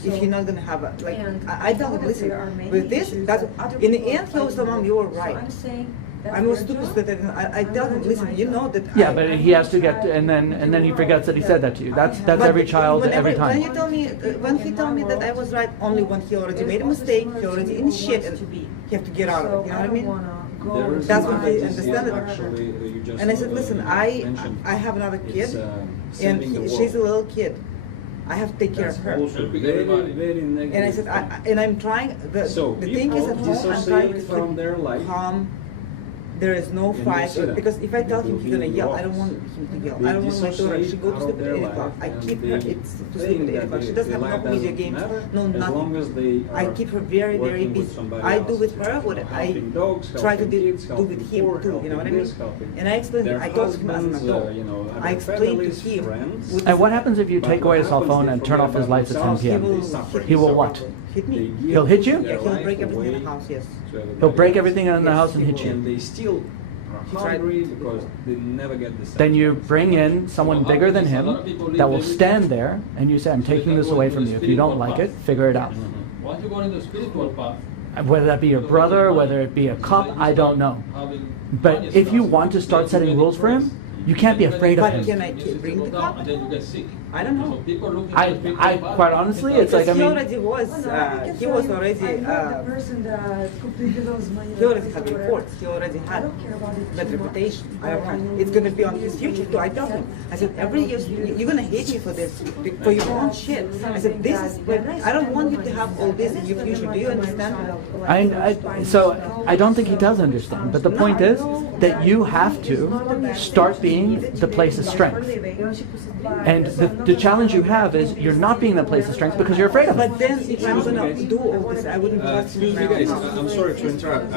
If you're not gonna have a, like, I tell him, listen, with this, that's, in the end, he was the mom, you were right. I'm more stupid that I tell him, listen, you know that. Yeah, but he has to get, and then he forgets that he said that to you. That's But every child, whenever- every When time. you tell me, when he told me that I was right, only when he already made a mistake, he already in shit, and he have to get out of it. You know what I mean? There is That's one when they disease understand it. actually, you just, And I said, listen, I mentioned. have another It's, kid, and saving the she's a world. little kid. I have to take care That's of her. also very, very negative. And I said, and I'm trying. So The thing is, people at home, I'm trying dissociate to from keep their life. calm. There is no And you fight see that. because if I tell him They'll he's gonna be yell, I don't lost. want him to yell. They I don't want my daughter. She dissociate goes to out sleep of at their 8 o'clock. I life, keep and her. they It's to sleep think at 8 that o'clock. She the doesn't have no life video doesn't games, matter no as long nothing. as they I are keep her very, very working with busy. somebody I do else. with her what I Helping dogs, try to helping do kids, with helping him poor, too. You know what I helping mean? this, helping And I explained. their I told him as an husbands, adult. you know, I other explained to families, him. friends. with And what happens if you But take what away his cell happens, phone they and turn forget off his about lights at 10 themselves, He p.m.? will they suffer. He will so what? hit They me. give He'll hit you? Yeah, their he'll life break everything in away the house. Yes. to everybody He'll break else. everything in the Yes, house and he hit will. And you. they still are hungry because they never get the same. Then you bring in someone bigger than him that will stand there, and you say, I'm taking this away from you. If you don't like it, figure it out. Once you go in the spiritual path, Whether that be your brother, whether it be a cop, I don't know. But if you want to start setting rules for him, you can't be afraid of But can him. I bring the cop? and then you get sick. I don't know. So people look into I the spiritual path. quite honestly, it's like, I He mean, already was. He was already. He already had reports. He already had that reputation. I don't want. It's gonna be on his future too. I told him. I said every year you're gonna hate me for this, for your own shit. I said this is. Like, I don't want you to have all this in your future. Do you understand? so I don't think he does understand. But the point is that you have to start being the place of strength. And the challenge you have is you're not being that place of strength because you're afraid of it. But then if I'm gonna do all this, I wouldn't trust him. Excuse me guys, I'm sorry to interrupt.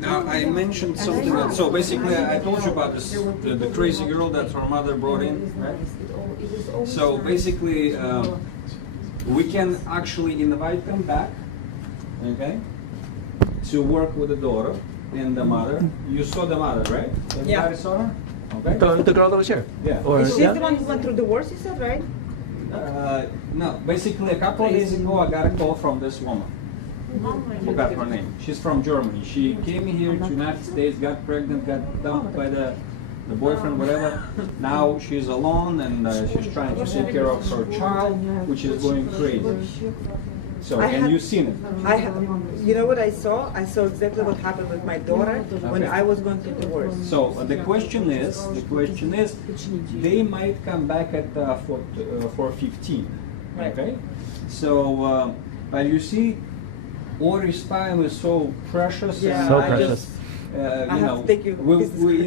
Now I mentioned something that, so basically I told you about this, the crazy girl that her mother brought in, right? So basically we can actually invite them back, okay, to work with the daughter and the mother. You saw the mother, right? Everybody Yeah. saw her? Okay. The girl that was here. Yeah. Or, Is she yeah? the one who went through divorce? You said, right? No, basically a couple of days ago I got a call from this woman. Forgot her name. She's from Germany. She came here to United States, got pregnant, got dumped by the boyfriend, whatever. Now she's alone and she's trying to take care of her child, which is going crazy. So, and you've seen it. You know what I saw? I saw exactly what happened with my daughter when I was going through divorce. So the question is, they might come back at for 15, Right. okay? So, but you see, Ori's time is so precious. Yeah, and So I precious. just, you I have know, to take you. we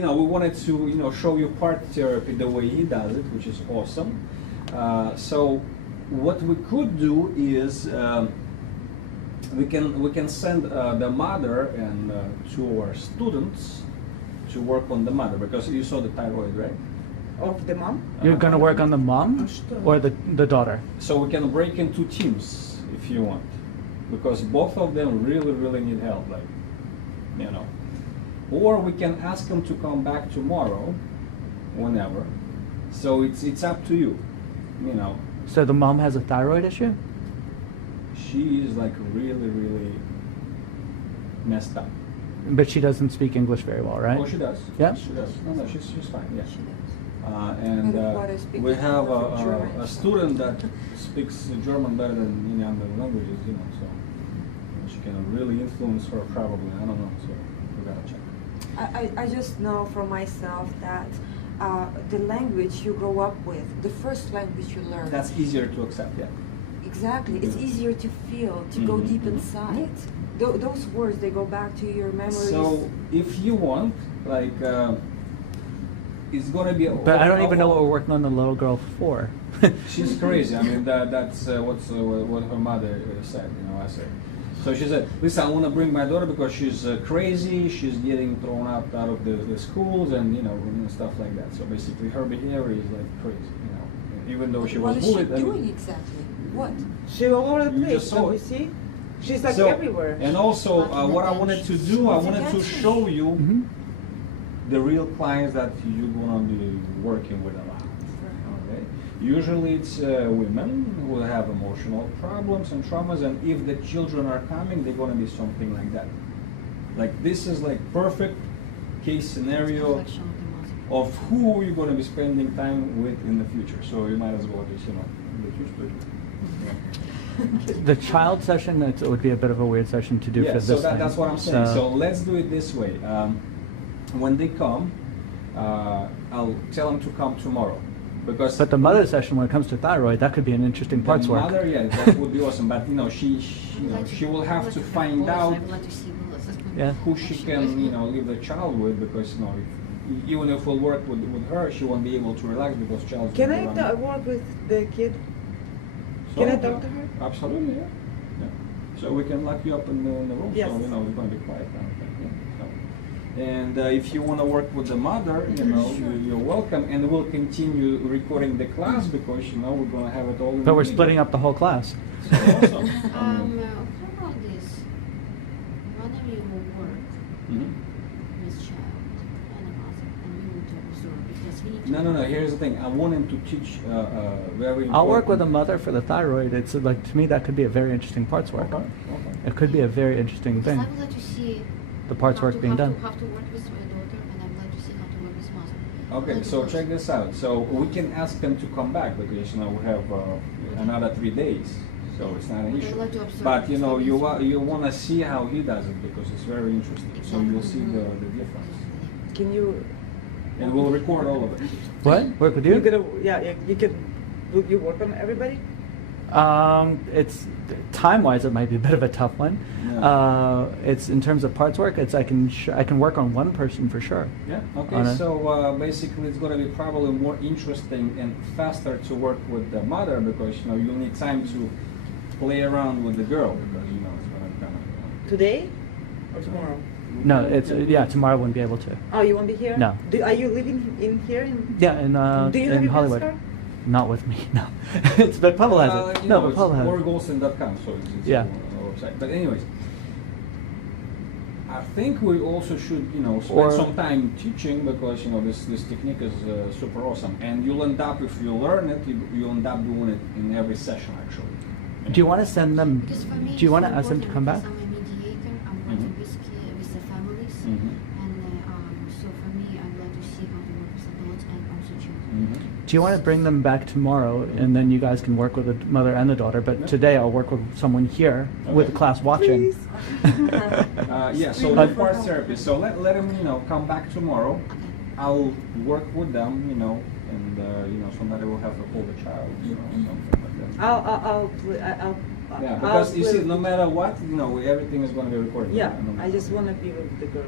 wanted to show you part therapy the way he does it, which is awesome. So what we could do is we can send the mother and two of our students to work on the mother, because you saw the thyroid, right? Of the mom? You're going to work on the mom or the daughter? So we can break into teams if you want, because both of them really need help, like, you know. Or we can ask them to come back tomorrow, whenever. So it's up to you, you know. So the mom has a thyroid issue? She is like really messed up. But she doesn't speak English very well, right? Oh, she does. Yeah? She does. No, she's fine. Yeah. She does. And But I speak we have perfect German. a student that speaks German better than any other languages, you know. So she can really influence her, probably. I don't know. So we gotta check. I just know for myself that the language you grow up with, the first language you learn. That's easier to accept. Yeah. Exactly. It's easier to feel, to go deep inside. Those words, they go back to your memories. So if you want, like, it's gonna be. But I don't even know what we're working on the little girl for. She's crazy. I mean, that's what her mother said. You know, I said. So she said, "Listen, I want to bring my daughter because she's crazy. She's getting thrown out of the schools and stuff like that. So basically, her behavior is like crazy. You know, even though she was What is she bullied. I mean, doing exactly? What? She all over the You place, just saw don't it. you see? She's like so, everywhere. And also, what I wanted to do, I wanted to show you Mhm. the real clients that you're gonna be working with a lot. Okay? Usually it's women who have emotional problems and traumas, and if the children are coming, they're gonna be something like that. Like this is like perfect case scenario Reflection of the mother. of who you're gonna be spending time with in the future. So you might as well just get used to it. The child session, it would be a bit of a weird session to do Yeah, for so this thing. that's what I'm saying. So let's do it this way. When they come, I'll tell them to come tomorrow, because. But the mother session, when it comes to thyroid, that could be an interesting parts the work. mother, yeah, that would be awesome. But she will have to find out I would like to see Willis. Yeah. who she can leave the child with, because even if we'll work with her, she won't be able to relax because child. Can I work with the kid? Can I talk to her? Absolutely, yeah. So we can lock you up in the room, Yes. so we're going to be quiet now. Okay? So. And if you want to work with the mother, you're welcome, and we'll continue recording the class because we're going to have it all. But we're splitting up the whole class. So awesome. How about this? One of you will work Mhm. with child and a mother, and we will to observe, because we need to. No. Here's the thing. I want him to teach very important. I'll work with a mother for the thyroid. It's like, to me, that could be a very interesting parts work. Okay. It could be a very interesting Because thing. I would like to see The parts how work to- being how done. To, how to work with my daughter, and I would like to see how to work with mother. Okay, Like so because- check this out. So we can ask them to come back because we have another 3 days, so it's not an I would issue. like to observe But this you one. want to see how he does it because it's very interesting. So you'll see the difference, Can you? and we'll record all of it. What? Work with You're you? gonna, you can. Will you work on everybody? It's time-wise, it might be a bit of a tough one. Yeah. It's in terms of parts work. I can work on one person for sure. Yeah. On Okay. it. So basically, it's going to be probably more interesting and faster to work with the mother because you'll need time to play around with the girl because it's going to kind of. Today or tomorrow? No, it's tomorrow I wouldn't be able to. Oh, you won't be here? No. Are you living in here? Yeah, in Do you have in your Hollywood. business Not with me. No, it's but Pavel has it. No, but Pavel has it. Morgolson.com, so it's Yeah. a website. But anyways, I think we also should, spend Or- some time teaching because this technique is super awesome, and you'll end up if you learn it, you'll end up doing it in every session actually. Do you want to send them? Because for me, Do you want to it's ask them to come important back? because I'm a mediator. I'm working with the families, and so for me, I'd like to see how to work with adults and also children. Do you want to bring them back tomorrow, and then you guys can work with the mother and the daughter? But today I'll work with someone here with the class watching. Yeah, so the first therapist. So let them, come back tomorrow. I'll work with them, and somebody will have to hold the child, something like that. I'll Yeah, because you see, no matter what, everything is going to be recorded. Yeah, no matter I just what. want to be with the girl.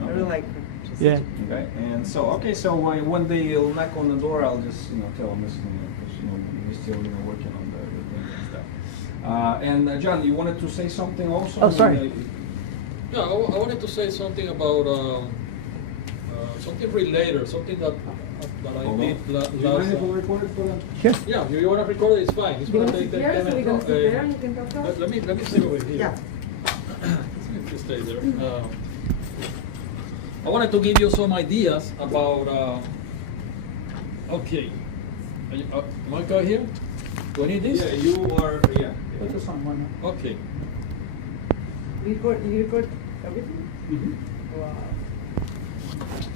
I Okay. really like her. She's Yeah. such a- Okay, and so when they knock on the door, I'll just tell them this, because we're still working on the thing and stuff. And John, you wanted to say something also? Oh, sorry. Yeah, I wanted to say something about something related, something that I Hold did on. last. Do you mind if we record it for them? Here. Yeah, you want to record it? It's fine. It's Do you gonna want to take sit here so 10 we're going to minutes. sit there and you can talk to us? Let me sit over here. Yeah. If you stay there. I wanted to give you some ideas about. Okay. Am I got here? Do I need this? Yeah, you are, yeah. Put this on one. Okay. You record everything? Wow.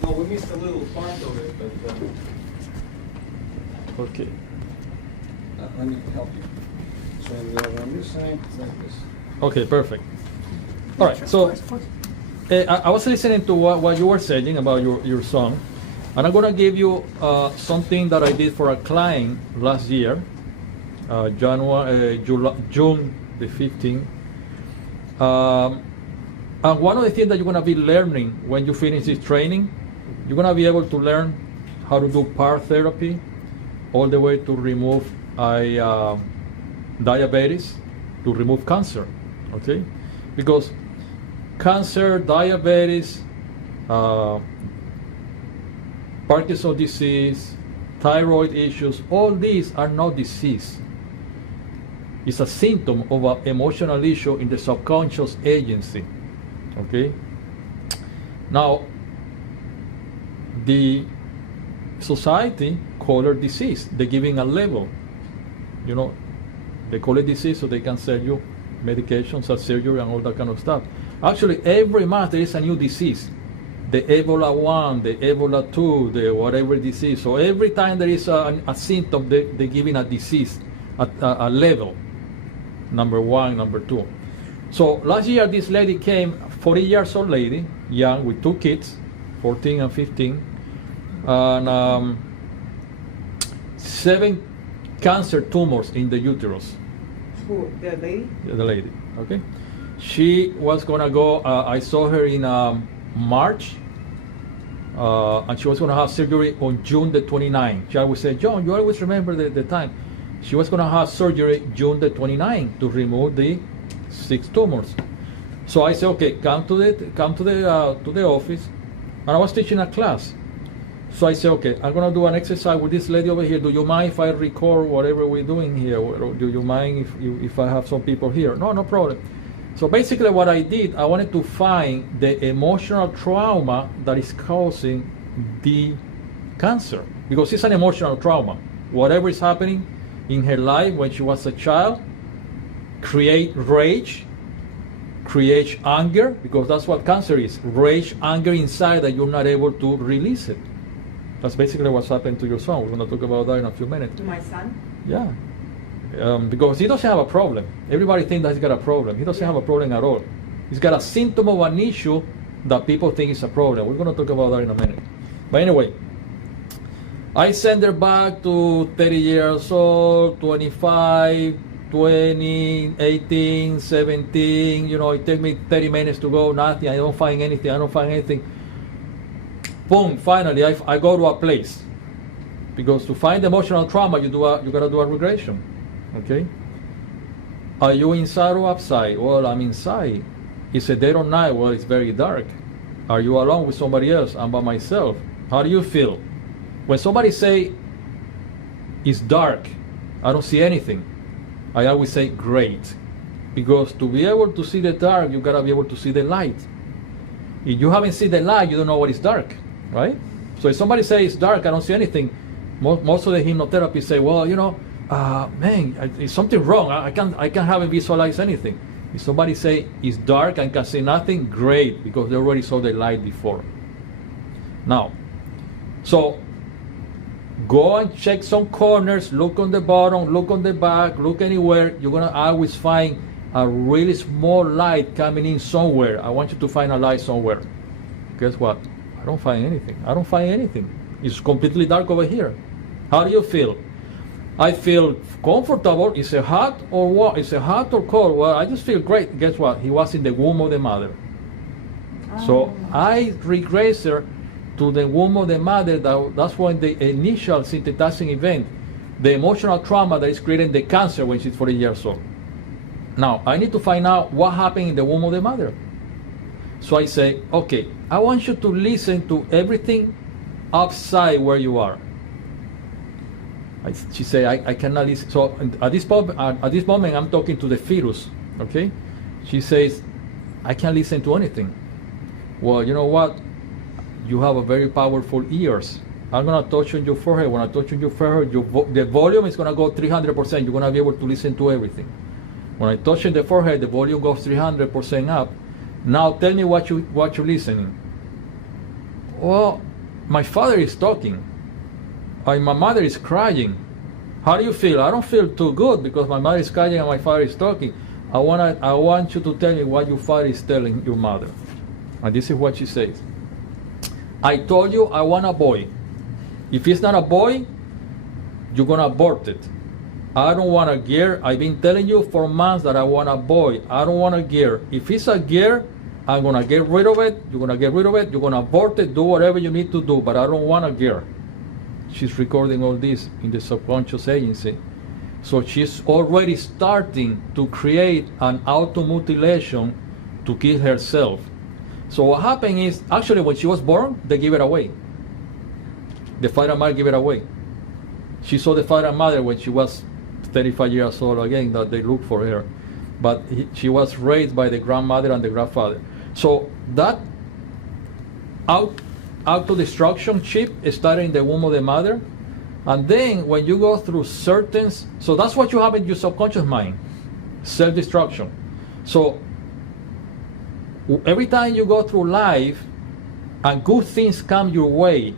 No, we missed a little part of it, but Okay. let me help you. So we're on this side, like this. Okay, perfect. All right, so I was listening to what you were saying about your song, and I'm gonna give you something that I did for a client last year, June the 15th. And one of the things that you're gonna be learning when you finish this training, you're gonna be able to learn how to do part therapy, all the way to remove diabetes, to remove cancer, okay? Because cancer, diabetes, Parkinson's disease, thyroid issues, all these are not disease. It's a symptom of an emotional issue in the subconscious agency, okay? Now, the society call it disease. They giving a label, they call it disease so they can sell you medications, surgery, and all that kind of stuff. Actually, every month there is a new disease. The Ebola 1, the Ebola 2, the whatever disease. So every time there is a symptom, they're giving a disease, a level, number 1, number 2. So last year, this lady came, 40 years old lady, young, with 2 kids, 14 and 15, and 7 cancer tumors in the uterus. Who? The lady? The lady, okay? She was gonna go, I saw her in March, and she was gonna have surgery on June the 29th. She always said, John, you always remember the time. She was gonna have surgery June the 29th to remove the 6 tumors. So I said, okay, come to the office, and I was teaching a class. So I said, okay, I'm gonna do an exercise with this lady over here. Do you mind if I record whatever we're doing here? Or do you mind if I have some people here? No problem. So basically what I did, I wanted to find the emotional trauma that is causing the cancer. Because it's an emotional trauma. Whatever is happening in her life when she was a child, create rage, create anger, because that's what cancer is. Rage, anger inside that you're not able to release it. That's basically what's happened to your son. We're going to talk about that in a few minutes. To my son? Yeah. Because he doesn't have a problem. Everybody thinks that he's got a problem. He doesn't have a problem at all. He's got a symptom of an issue that people think is a problem. We're going to talk about that in a minute. But anyway, I send her back to 30 years old, 25, 20, 18, 17. It takes me 30 minutes to go, nothing. I don't find anything. Boom, finally, I go to a place. Because to find emotional trauma, you gotta do a regression. Okay? Are you inside or outside? Well, I'm inside. It's a day or night. Well, it's very dark. Are you alone with somebody else? I'm by myself. How do you feel? When somebody say it's dark, I don't see anything, I always say great. Because to be able to see the dark, you gotta be able to see the light. If you haven't seen the light, you don't know what is dark, right? So if somebody says it's dark, I don't see anything, most of the hypnotherapists say, well, man, is something wrong? I can't have visualize anything. If somebody say it's dark and can see nothing, great, because they already saw the light before. Now, so go and check some corners, look on the bottom, look on the back, look anywhere. You're gonna always find a really small light coming in somewhere. I want you to find a light somewhere. Guess what? I don't find anything. I don't find anything. It's completely dark over here. How do you feel? I feel comfortable. Is it hot or what? Is it hot or cold? Well, I just feel great. Guess what? He was in the womb of the mother. So I regress her to the womb of the mother. That's when the initial synthesizing event, the emotional trauma that is creating the cancer when she's 40 years old. Now, I need to find out what happened in the womb of the mother. So I say, okay, I want you to listen to everything outside where you are. She said, I cannot listen. So at this moment, I'm talking to the fetus, okay? She says, I can't listen to anything. Well, you know what? You have a very powerful ears. I'm going to touch on your forehead. When I touch on your forehead, the volume is going to go 300%. You're going to be able to listen to everything. When I touch on the forehead, the volume goes 300% up. Now tell me what you're listening. Well, my father is talking. My mother is crying. How do you feel? I don't feel too good because my mother is crying and my father is talking. I want you to tell me what your father is telling your mother. And this is what she says. I told you I want a boy. If it's not a boy, you're going to abort it. I don't want a girl. I've been telling you for months that I want a boy. I don't want a girl. If it's a girl, I'm going to get rid of it. You're going to get rid of it. You're going to abort it. Do whatever you need to do. But I don't want a girl. She's recording all this in the subconscious agency. So she's already starting to create an automutilation to kill herself. So what happened is, actually when she was born, they gave it away. The father and mother gave it away. She saw the father and mother when she was 35 years old again, that they looked for her. But she was raised by the grandmother and the grandfather. So that auto-destruction chip started in the womb of the mother. And then when you go through certain, so that's what you have in your subconscious mind, self-destruction. So every time you go through life and good things come your way,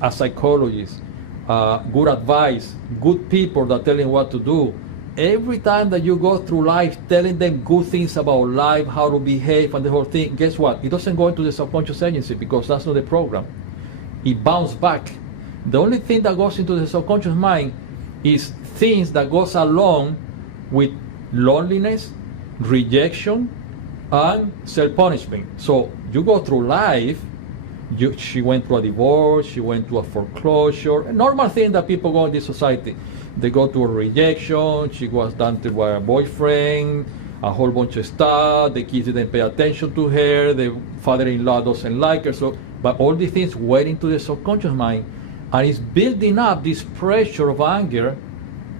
as psychologists, good advice, good people that tell you what to do, every time that you go through life telling them good things about life, how to behave and the whole thing, guess what? It doesn't go into the subconscious agency because that's not the program. It bounces back. The only thing that goes into the subconscious mind is things that goes along with loneliness, rejection, and self-punishment. So you go through life, she went through a divorce, she went through a foreclosure, a normal thing that people go in this society. They go through a rejection, she was dumped by a boyfriend, a whole bunch of stuff, the kids didn't pay attention to her, the father-in-law doesn't like her, so, but all these things went into the subconscious mind, and it's building up this pressure of anger,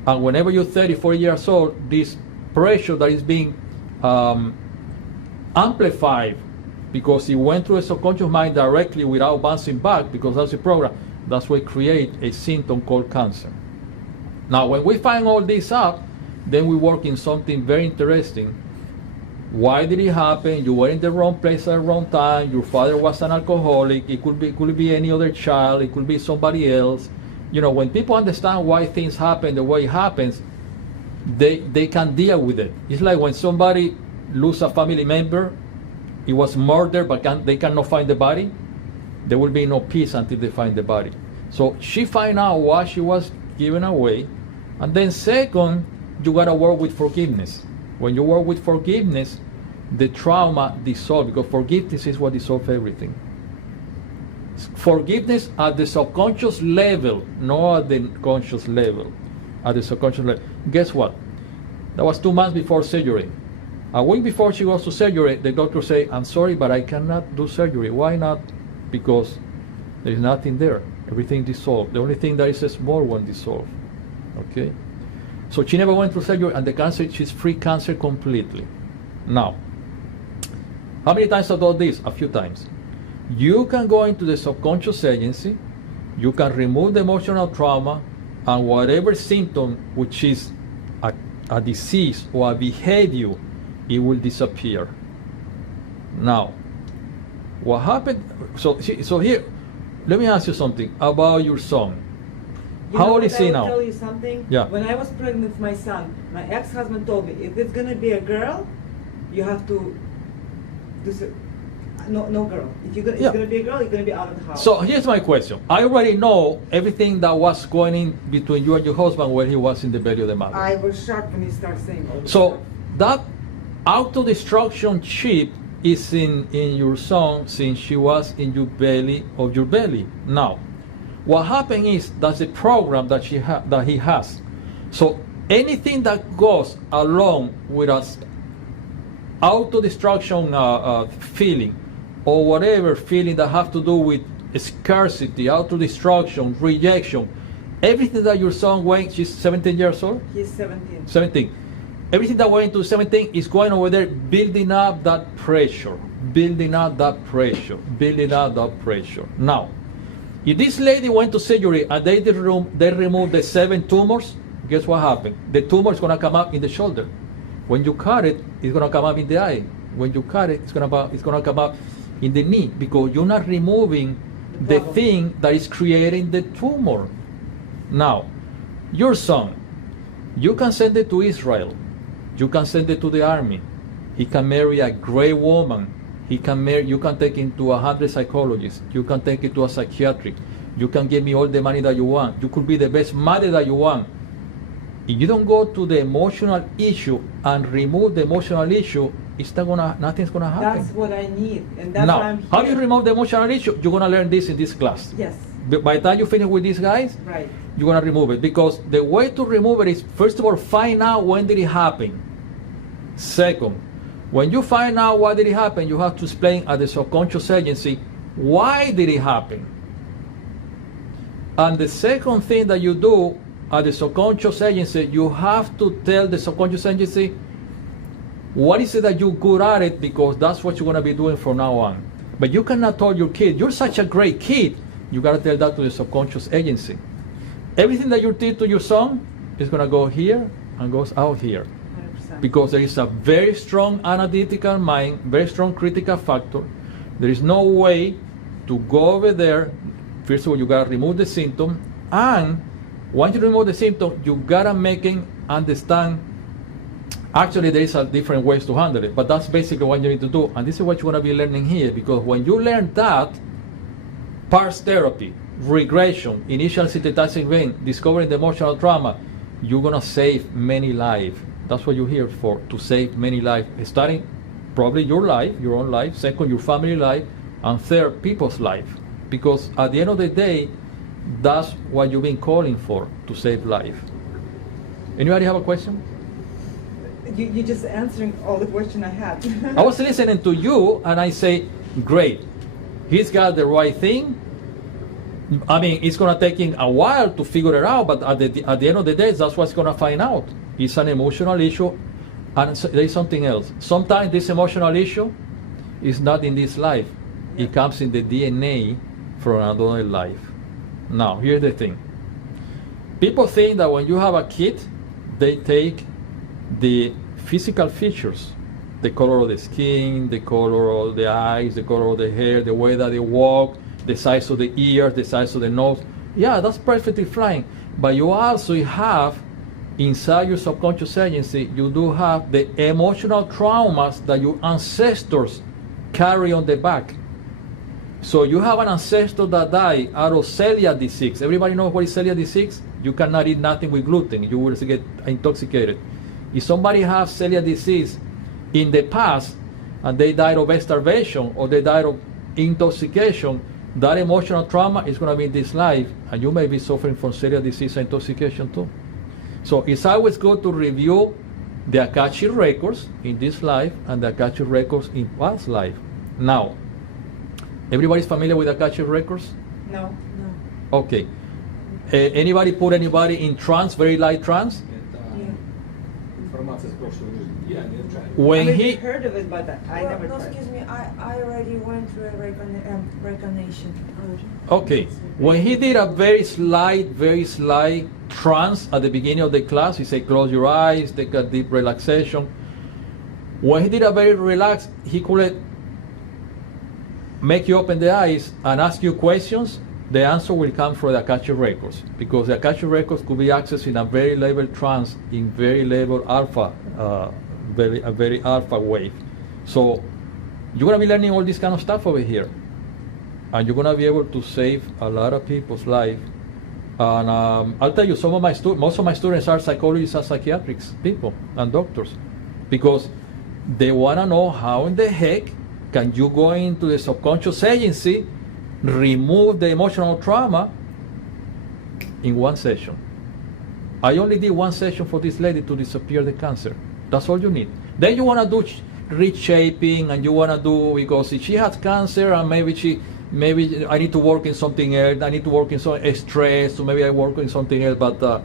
and whenever you're 30, 40 years old, this pressure that is being amplified because it went through the subconscious mind directly without bouncing back, because that's the program. That's what creates a symptom called cancer. Now, when we find all this out, then we work in something very interesting. Why did it happen? You were in the wrong place at the wrong time. Your father was an alcoholic. It could be any other child. It could be somebody else. You know, when people understand why things happen the way it happens, they can deal with it. It's like when somebody loses a family member, it was murder, but they cannot find the body. There will be no peace until they find the body. So she find out why she was given away. And then second, you gotta work with forgiveness. When you work with forgiveness, the trauma dissolves, because forgiveness is what dissolves everything. Forgiveness at the subconscious level, not at the conscious level. At the subconscious level. Guess what? That was 2 months before surgery. A week before she goes to surgery, the doctor say, I'm sorry, but I cannot do surgery. Why not? Because there is nothing there. Everything dissolved. The only thing that is a small one dissolved. Okay? So she never went through surgery, and the cancer, she's free cancer completely. Now, how many times I've done this? A few times. You can go into the subconscious agency, you can remove the emotional trauma, and whatever symptom, which is a disease or a behavior, it will disappear. Now, what happened? So here, let me ask you something about your son. How old is he I now? will tell you something. Yeah. When I was pregnant with my son, my ex-husband told me, if it's gonna be a girl, you have to do no girl. If Yeah. it's gonna be a girl, you're gonna be out of the house. So here's my question. I already know everything that was going in between you and your husband when he was in the belly of the mother. I was shocked when he started saying all this So stuff. that auto-destruction chip is in your son since she was in your belly of your belly. Now, what happened is that's a program that that he has. So anything that goes along with us auto-destruction feeling or whatever feeling that have to do with scarcity, auto-destruction, rejection, everything that your son went, she's 17 years old? He's 17. 17. Everything that went into 17 is going over there, building up that pressure, building up that pressure, building up that pressure. Now, if this lady went to surgery and they removed the 7 tumors, guess what happened? The tumor is going to come up in the shoulder. When you cut it, it's going to come up in the eye. When you cut it, it's going to come up in the knee because you're not removing the thing that is creating the tumor. Now, your son, you can send it to Israel. You can send it to the army. He can marry a great woman. You can take him to 100 psychologists. You can take it to a psychiatric. You can give me all the money that you want. You could be the best mother that you want. If you don't go to the emotional issue and remove the emotional issue, nothing's gonna happen. That's what I need, and that's now, why I'm here. how do you remove the emotional issue? You're gonna learn this in this class. Yes. By the time you finish with these guys, Right. you're gonna remove it because the way to remove it is first of all find out when did it happen. Second, when you find out why did it happen, you have to explain at the subconscious agency why did it happen. And the second thing that you do at the subconscious agency, you have to tell the subconscious agency what is it that you're good at it because that's what you're gonna be doing from now on. But you cannot tell your kid, you're such a great kid. You gotta tell that to the subconscious agency. Everything that you teach to your son is gonna go here and goes out here. 100%. Because there is a very strong analytical mind, very strong critical factor. There is no way to go over there. First of all, you gotta remove the symptom, and once you remove the symptom, you gotta make him understand. Actually, there is a different ways to handle it, but that's basically what you need to do, and this is what you're gonna be learning here. Because when you learn that, parts therapy, regression, initial synthesizing event, discovering the emotional trauma, you're gonna save many lives. That's what you're here for, to save many lives. Starting probably your life, your own life, second, your family life, and third, people's life. Because at the end of the day, that's what you've been calling for, to save life. Anybody have a question? You're just answering all the question I had. I was listening to you and I say, great, he's got the right thing. I mean, it's gonna take him a while to figure it out, but at the end of the day, that's what's gonna find out. It's an emotional issue, and there's something else. Sometimes this emotional issue is not in this life. It comes in the DNA from another life. Now, here's the thing. People think that when you have a kid, they take the physical features, the color of the skin, the color of the eyes, the color of the hair, the way that they walk, the size of the ears, the size of the nose. Yeah, that's perfectly fine. But you also have, inside your subconscious agency, you do have the emotional traumas that your ancestors carry on the back. So you have an ancestor that died out of celiac disease. Everybody knows what is celiac disease? You cannot eat nothing with gluten. You will get intoxicated. If somebody has celiac disease in the past and they died of starvation or they died of intoxication, that emotional trauma is going to be in this life, and you may be suffering from celiac disease and intoxication too. So it's always good to review the Akashic records in this life and the Akashic records in past life. Now, everybody's familiar with Akashic records? No. Okay. Anybody put anybody in trance, very light trance? Это информация с прошлой жизни. Yeah, they've tried. When I he heard of it, but I never no, tried. excuse me, I already went through a recognition. Okay, when he did a very slight trance at the beginning of the class, he said, close your eyes, take a deep relaxation. When he did a very relaxed, he could make you open the eyes and ask you questions. The answer will come from the Akashic records, because the Akashic records could be accessed in a very level trance, in very level alpha, a very alpha wave. So you're gonna be learning all this kind of stuff over here, and you're gonna be able to save a lot of people's life. And I'll tell you, most of my students are psychologists and psychiatrics people and doctors, because they wanna know how in the heck can you go into the subconscious agency, remove the emotional trauma in one session. I only did one session for this lady to disappear the cancer. That's all you need. Then you want to do reshaping, and you want to do, because if she has cancer and maybe I need to work in something else, I need to work in some stress, so maybe I work in something else. But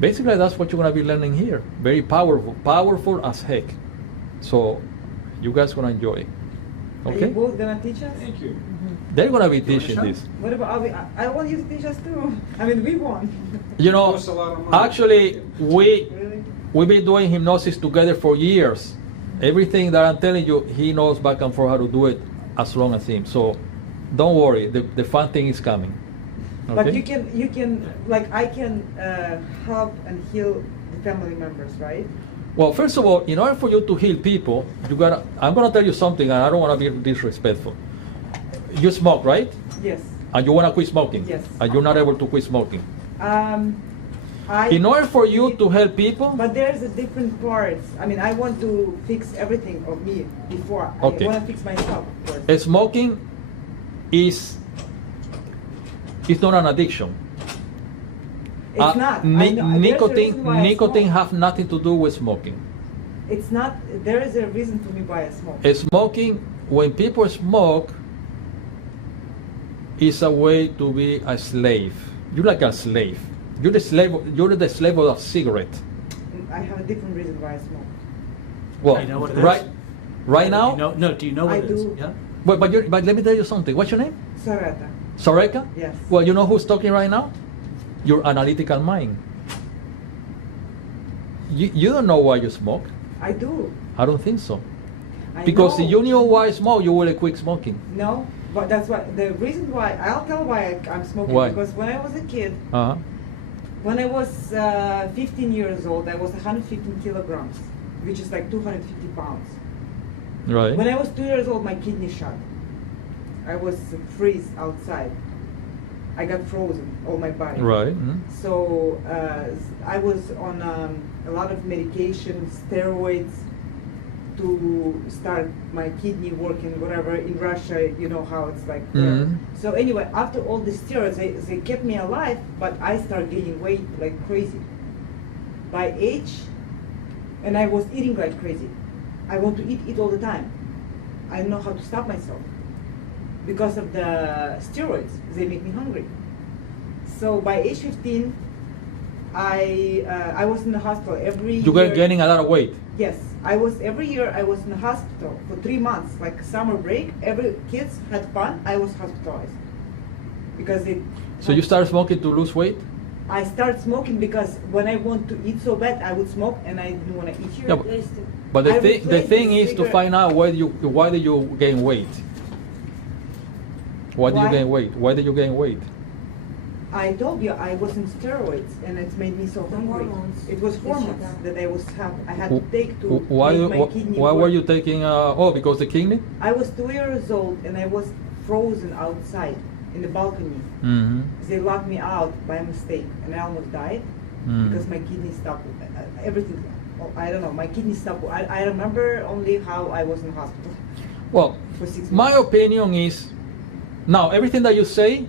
basically that's what you're going to be learning here. Very powerful as heck. So you guys going to enjoy it. Are Okay? you both gonna teach us? Thank you. They're going to be You wanna teaching show? this. What about I want you to teach us too. I mean, we won. You know, Costs a lot of money. actually, Really? we've been doing hypnosis together for years. Everything that I'm telling you, he knows back and forth how to do it as long as him. So don't worry, the fun thing is coming. But Okay? you can, like, I can help and heal the family members, right? Well, first of all, in order for you to heal people, I'm gonna tell you something, and I don't wanna be disrespectful. You smoke, right? Yes. And you wanna quit smoking? Yes. And you're not able to quit smoking. In In order for you to help people, But there's a different parts. I mean, I want to fix everything of me before. Okay. I want to fix myself first. smoking is not an addiction. It's not. I know. There's a reason why I Nicotine smoke. have nothing to do with smoking. It's not. There is a reason for me why I smoke. Smoking, when people smoke, is a way to be a slave. You're like a slave. You're the slave. You're the slave of a cigarette. I have a different reason why I smoke. Well, You know what it is? right now. Do you know what I it is? do. Yeah. But let me tell you something. What's your name? Sarata. Soreka? Yes. Well, you know who's talking right now? Your analytical mind. You don't know why you smoke. I do. I don't think so. I Because know. if you knew why I smoke, you would quit smoking. No, but that's why the reason why I'll tell why I'm smoking. Why? Because when I was a kid, Uh-huh. when I was 15 years old, I was 115 kilograms, which is like 250 pounds. Right. When I was 2 years old, my kidney shot. I was freeze outside. I got frozen, all my body. Right. Mhm. So I was on a lot of medication, steroids, to start my kidney working, whatever. In Russia, you know how it's like. there. Mhm. So anyway, after all the steroids, they kept me alive, but I started gaining weight like crazy. By age, and I was eating like crazy. I want to eat all the time. I don't know how to stop myself. Because of the steroids, they make me hungry. So by age 15, I was in the hospital every year. You were gaining a lot of weight. Yes, every year I was in the hospital for 3 months, like summer break. Every kids had fun. I was hospitalized because it. So you started smoking to lose weight? I started smoking because when I want to eat so bad, I would smoke and I didn't want to eat. Yeah, but- Replaced it. But I the replaced thing the is to cigarette. find out why did you gain weight? Why did you Why? gain weight? Why did you gain weight? I told you I was on steroids and it's made me so The hungry. hormones. It was They hormones shut down. that I had to take to Why make my kidney why were work. you taking? Because the kidney. I was 2 years old and I was frozen outside in the balcony. Mm-hmm. They locked me out by mistake and I almost died because my kidney stopped. Everything. I don't know. My kidney stopped. I remember only how I was in hospital Well, for 6 my months. opinion is, now everything that you say,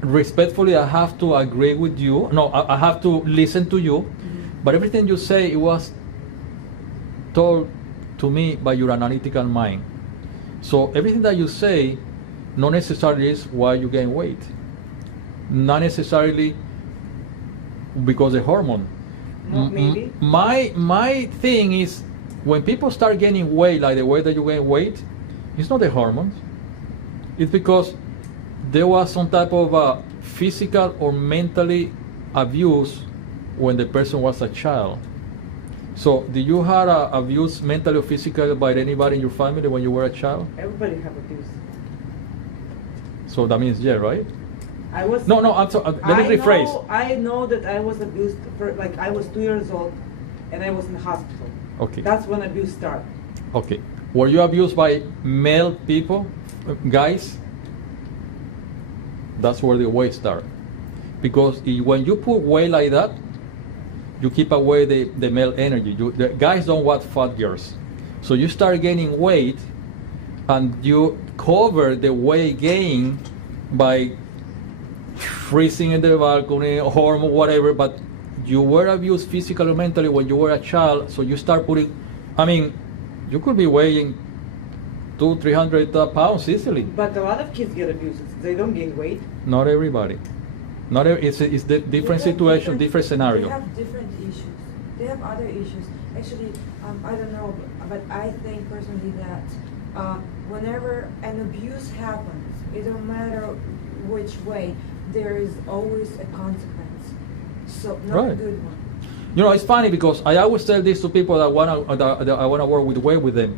respectfully, I have to agree with you. No, I have to listen to you. But everything you say, it was told to me by your analytical mind. So everything that you say, not necessarily is why you gain weight. Not necessarily because of hormone. No, maybe. My thing is, when people start gaining weight like the way that you gain weight, it's not the hormones. It's because there was some type of physical or mentally abuse when the person was a child. So, did you have abuse mentally or physically by anybody in your family when you were a child? Everybody have abuse. So that means yeah, right? I was. No, I'm sorry. Let me rephrase. I know that I was abused. Like I was 2 years old, and I was in the hospital. Okay. That's when abuse started. Okay. Were you abused by male people, guys? That's where the weight starts. Because when you put weight like that, you keep away the male energy. The guys don't want fat girls. So you start gaining weight, and you cover the weight gain by freezing in the balcony, hormone, whatever, but you were abused physically or mentally when you were a child, so you start putting, I mean, you could be weighing 200-300 pounds easily. But a lot of kids get abused. They don't gain weight. Not everybody. It's the different situation, different scenario. They have different issues. They have other issues. Actually, I don't know, but I think personally that whenever an abuse happens, it don't matter which way, there is always a consequence. So not a Right. good one. You know, it's funny because I always tell this to people that I wanna work with them,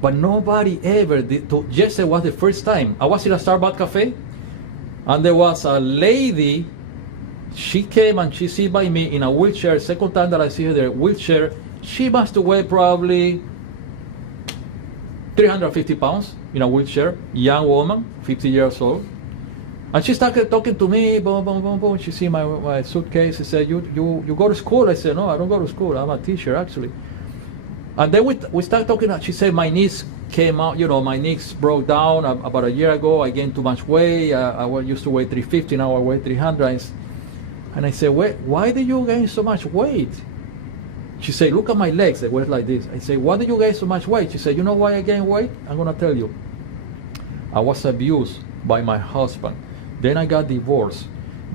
but nobody ever did. Yesterday was the first time I was in a Starbucks cafe, and there was a lady. She came and she sit by me in a wheelchair. Second time that I see her there, wheelchair. She must weigh probably 350 pounds in a wheelchair. Young woman, 50 years old. And she started talking to me, boom, boom, boom, boom. She see my suitcase. She said, you go to school? I said, no, I don't go to school. I'm a teacher, actually. And then we started talking. She said, my knees came out, my knees broke down about a year ago. I gained too much weight. I used to weigh 350, now I weigh 300. And I said, why did you gain so much weight? She said, look at my legs. They were like this. I said, why did you gain so much weight? She said, you know why I gained weight? I'm going to tell you. I was abused by my husband. Then I got divorced.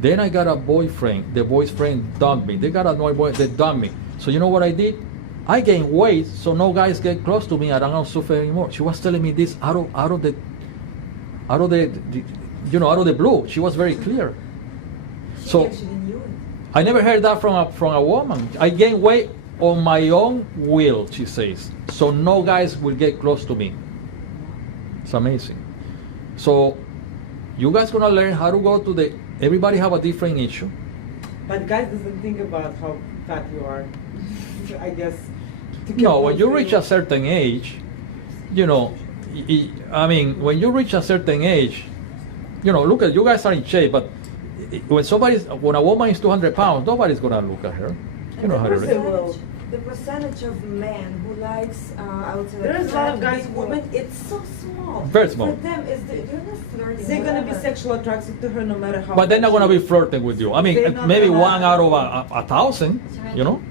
Then I got a boyfriend. The boyfriend dumped me. They got another boy. They dumped me. So you know what I did? I gained weight, so no guys get close to me. I don't suffer anymore. She was telling me this out of the blue. She was very clear. She So actually knew it. I never heard that from a woman. I gained weight on my own will, she says. So no guys will get close to me. It's amazing. So you guys gonna learn how to go to everybody have a different issue. But guys doesn't think about how fat you are. I guess. No, when you reach a certain age, I mean, when you reach a certain age, look at you guys are in shape, but when a woman is 200 pounds, nobody's gonna look at her. You know how to reach. The percentage of men who likes, I would say, There's a lot of guys big who- women, it's so small. Very small. For them, they're not flirting. They're gonna be whatever. sexually attracted to her no matter how. But they're not much gonna she be is. flirting with you. I mean, They're not maybe gonna- one out of a thousand, you know?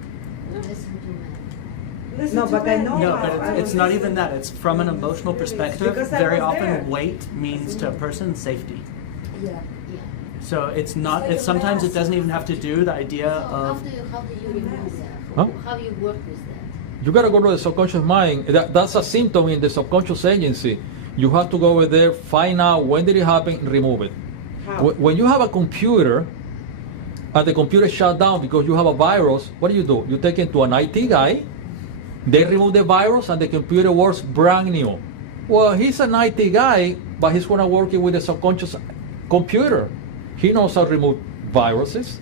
Listen to men. Listen No, to but I men. know No, how- but I it's was not listening. even that. It's from an emotional perspective. Because I Very was there. often, weight means to a person safety. Yeah. Yeah. So it's not. like It's a sometimes it mask. doesn't even have to do the idea So how of. do you remove that? Huh? How do you work with that? You gotta go to the subconscious mind. That's a symptom in the subconscious agency. You have to go over there, find out when did it happen, remove it. How? When you have a computer, and the computer shut down because you have a virus, what do? You take it to an IT guy, they remove the virus, and the computer works brand new. Well, he's an IT guy, but he's gonna work it with the subconscious computer. He knows how to remove viruses.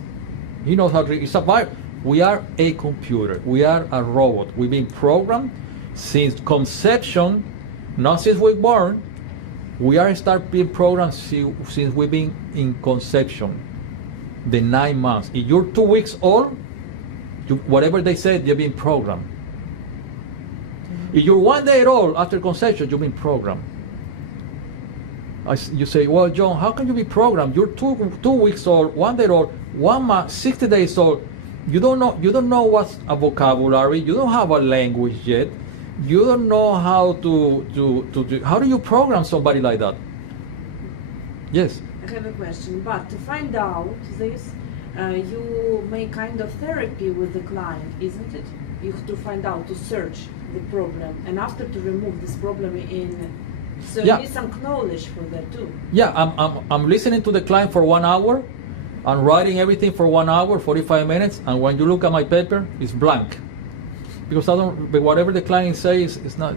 He knows how to. It's a virus. We are a computer. We are a robot. We've been programmed since conception, not since we're born. We are start being programmed since we've been in conception, the 9 months. If you're 2 weeks old, whatever they said, you've been programmed. If you're 1 day old after conception, you've been programmed. You say, well, John, how can you be programmed? You're two weeks old, 1 day old, 1 month, 60 days old. You don't know what's a vocabulary. You don't have a language yet. You don't know how to how do you program somebody like that? Yes. I have a question, but to find out this, you make kind of therapy with the client, isn't it? You have to find out, to search the problem, and after to remove this problem in. So Yeah. you need some knowledge for that too. Yeah, I'm listening to the client for 1 hour. I'm writing everything for 1 hour, 45 minutes, and when you look at my paper, it's blank. Because I don't, but whatever the client says, it's not,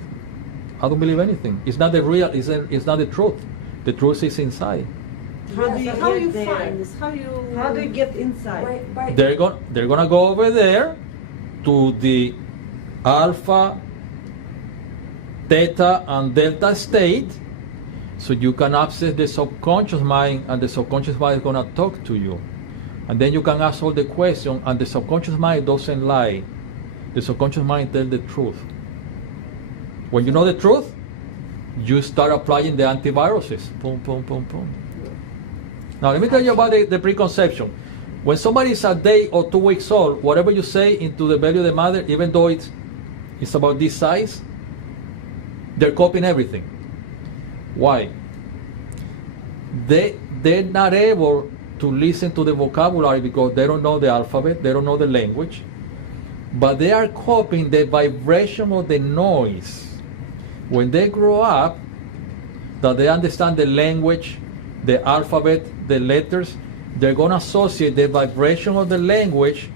I don't believe anything. It's not the real, it's not the truth. The truth is inside. How do you, how get you there? find this? How do you get inside? They're gonna go over there to the alpha, theta, and delta state, so you can access the subconscious mind, and the subconscious mind is gonna talk to you, and then you can ask all the questions, and the subconscious mind doesn't lie. The subconscious mind tells the truth. When you know the truth, you start applying the antiviruses. Boom, boom, boom, boom. Now let me tell you about the preconception. When somebody is a day or 2 weeks old, whatever you say into the belly of the mother, even though it's about this size, they're copying everything. Why? They're not able to listen to the vocabulary because they don't know the alphabet, they don't know the language, but they are copying the vibration of the noise. When they grow up, that they understand the language, the alphabet, the letters, they're going to associate the vibration of the language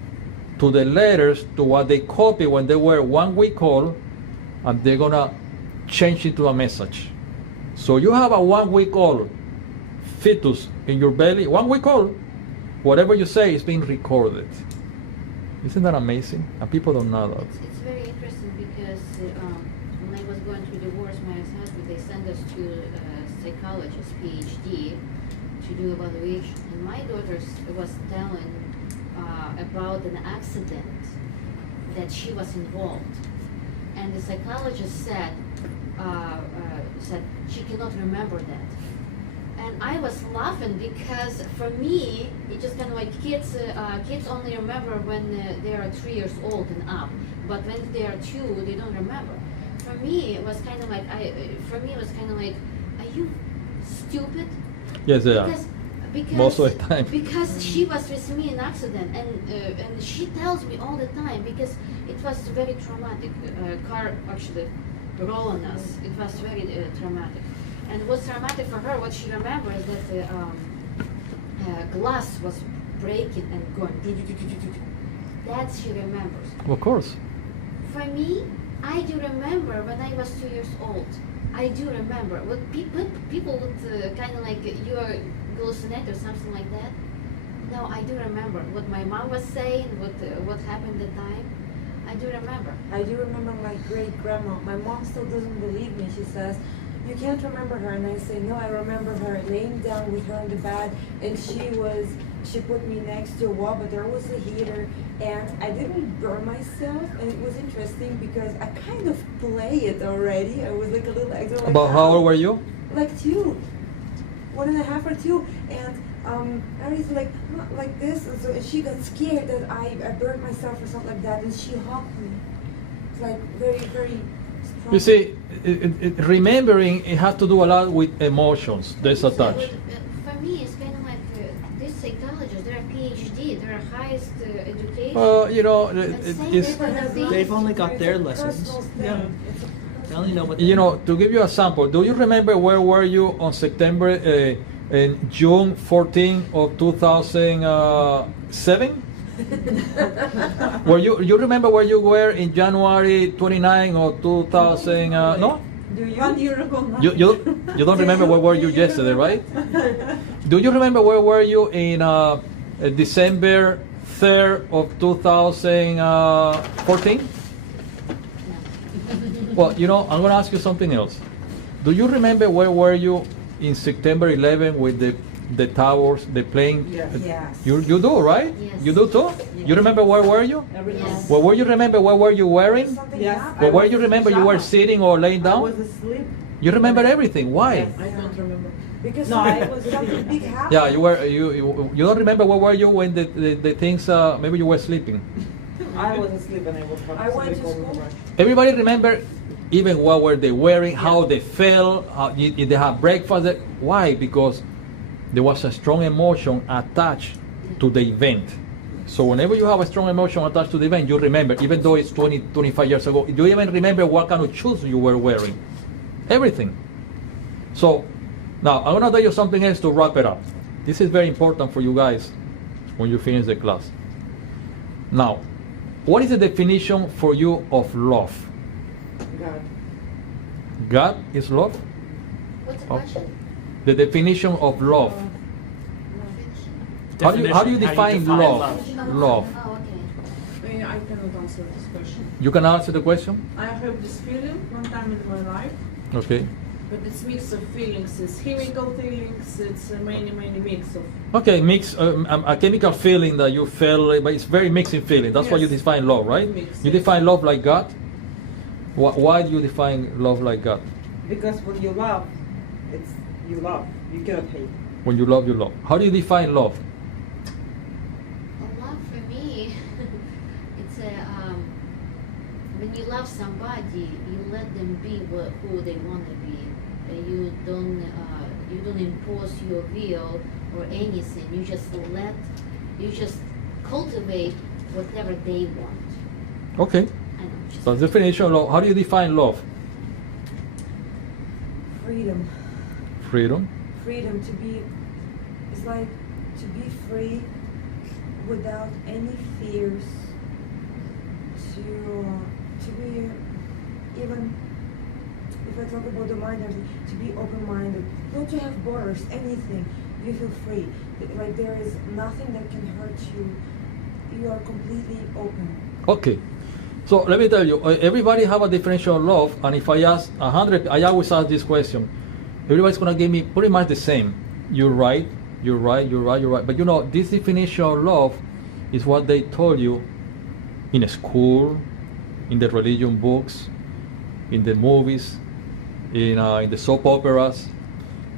to the letters, to what they copy when they were 1 week old, and they're going to change it to a message. So you have a 1 week old fetus in your belly, 1 week old, whatever you say is being recorded. Isn't that amazing? And people don't know that. It's very interesting because when I was going through divorce, my ex-husband, they sent us to a psychologist, PhD, to do evaluation. And my daughter was telling about an accident that she was involved. And the psychologist said she cannot remember that. And I was laughing because for me, it's just kind of like kids only remember when they are 3 years old and up. But when they are 2, they don't remember. For me, it was kind of like, are you stupid? Yes, they are. Because most of the time. Because she was with me in accident, and she tells me all the time because it was very traumatic. Car actually rolled on us. It was very traumatic. And what's traumatic for her, what she remembers is that the glass was breaking and going. That she remembers. Of course. For me, I do remember when I was 2 years old. I do remember. What people would kind of like, you are hallucinate or something like that. No, I do remember what my mom was saying, what happened at the time. I do remember. I do remember my great grandma. My mom still doesn't believe me. She says, "You can't remember her," and I say, "No, I remember her laying down with her in the bed, and she put me next to a wall, but there was a heater, and I didn't burn myself, and it was interesting because I kind of play it already. I was like a little actor. Like, About how old were you? Like 2, 1.5 or 2, and I was like this, and so she got scared that I burned myself or something like that, and she hugged me. It's like very, very strong. You see, remembering, it has to do a lot with emotions. There's So attached. for me, it's kind of like these psychologists. They're PhD. They're highest education. You know, And same it's, with the They've things. only got their lessons. Yeah. They only know what they you know, know. to give you a sample, do you remember where were you on September, in June 14 of 2007? You remember where you were in January 29 of 2000? No? Do you? 1 year ago now. You don't remember where were you yesterday, right? Do you remember where were you in December 3rd of 2014? Well, you know, I'm going to ask you something else. Do you remember where were you in September 11 with the towers, the plane? Yes. Yes. You do, right? Yes. You do too? You remember where were you? Yes. Well, were you remember what were you wearing? Something Yes. happened. Well, where you remember you were sitting or laying I down? was asleep. You remember everything. Why? I don't remember. Because No, I was something big happened. Yeah, you don't remember where were you when the things maybe you were sleeping. I was asleep and I woke up. I went Somebody to called me school. right. Everybody remember even what were they wearing, how they felt, if they had breakfast. Why? Because there was a strong emotion attached to the event. So whenever you have a strong emotion attached to the event, you remember, even though it's 20, 25 years ago, you even remember what kind of shoes you were wearing. Everything. So now I'm gonna tell you something else to wrap it up. This is very important for you guys when you finish the class. Now, what is the definition for you of love? God. God is love? What's the Oh. question? The definition of love. How do you Definition, define love? Love. Oh, okay. I cannot answer this question. You can answer the question? I have this feeling one time in my life, Okay. but it's mix of feelings. It's chemical feelings. It's many mix of. Okay, mix a chemical feeling that you feel, but it's very mixing feeling. That's why you Yes. define love, right? Mix, You yes. define love like God. Why do you define love like God? Because when you love, it's you love. You cannot hate. When you love, you love. How do you define love? Well, love for me, it's a when you love somebody, you let them be who they want to be. You don't impose your will or anything. You just cultivate whatever they want. Okay, I know. Just that's the definition of love. How do you define love? Freedom. Freedom. Freedom to be, it's like to be free without any fears, to be, even if I talk about the mind, to be open-minded, not to have borders, anything, you feel free, like there is nothing that can hurt you, you are completely open. Okay. So let me tell you, everybody have a definition of love, and if I ask 100, I always ask this question. Everybody's gonna give me pretty much the same. You're right, you're right, you're right, you're right. But you know, this definition of love is what they told you in school, in the religion books, in the movies, in the soap operas,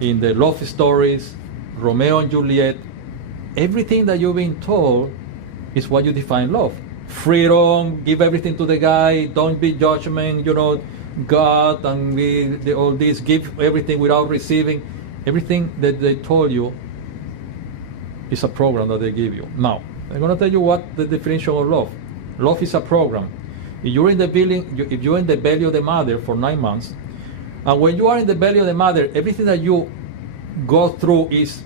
in the love stories, Romeo and Juliet. Everything that you've been told is what you define love. Freedom, give everything to the guy, don't be judgment, you know, God and all this, give everything without receiving. Everything that they told you is a program that they give you. Now, I'm going to tell you what the definition of love. Love is a program. If you're in the belly of the mother for 9 months, and when you are in the belly of the mother, everything that you go through is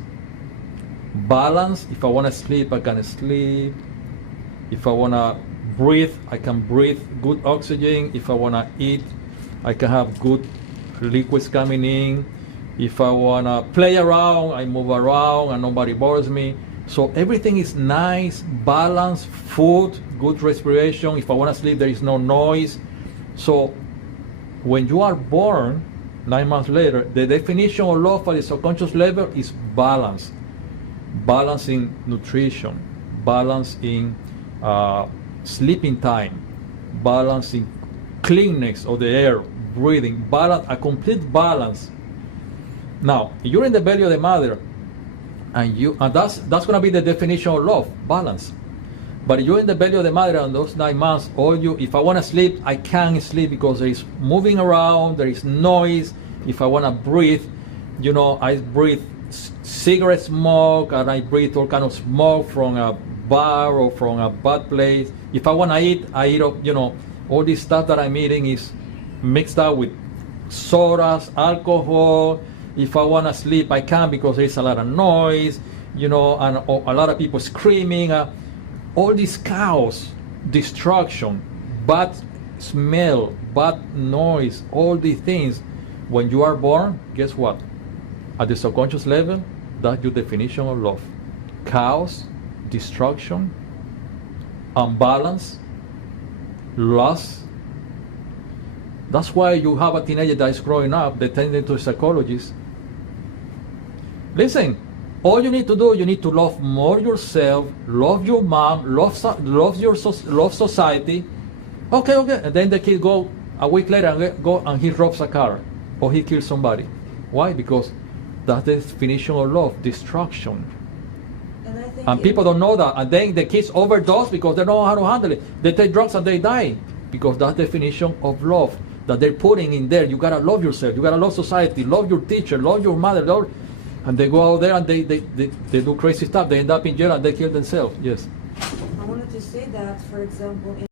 balance. If I want to sleep, I can sleep. If I want to breathe, I can breathe good oxygen. If I want to eat, I can have good liquids coming in. If I want to play around, I move around and nobody bothers me. So everything is nice, balanced, food, good respiration. If I want to sleep, there is no noise. So when you are born, 9 months later, the definition of love at the subconscious level is balance. Balance in nutrition, balance in sleeping time, balance in cleanness of the air, breathing, balance, a complete balance. Now, you're in the belly of the mother, and that's going to be the definition of love, balance. But you're in the belly of the mother, and those 9 months, if I want to sleep, I can't sleep because there is moving around, there is noise. If I want to breathe, you know, I breathe cigarette smoke, and I breathe all kind of smoke from a bar or from a bad place. If I want to eat, I eat, you know, all this stuff that I'm eating is mixed up with sodas, alcohol. If I want to sleep, I can't because there's a lot of noise, you know, and a lot of people screaming. All this chaos, destruction, bad smell, bad noise, all these things. When you are born, guess what? At the subconscious level, that's your definition of love. Chaos, destruction, unbalance, loss. That's why you have a teenager that is growing up, they turn into a psychologist. Listen, all you need to do, you need to love more yourself, love your mom, love society. Okay, and then the kid go a week later and he robs a car or he kills somebody. Why? Because that's the definition of love, destruction. And people don't know that. And then the kids overdose because they don't know how to handle it. They take drugs and they die because that's the definition of love that they're putting in there. You gotta love yourself. You gotta love society. Love your teacher. Love your mother. And they go out there and they do crazy stuff. They end up in jail and they kill themselves. Yes. I wanted to say that, for example, in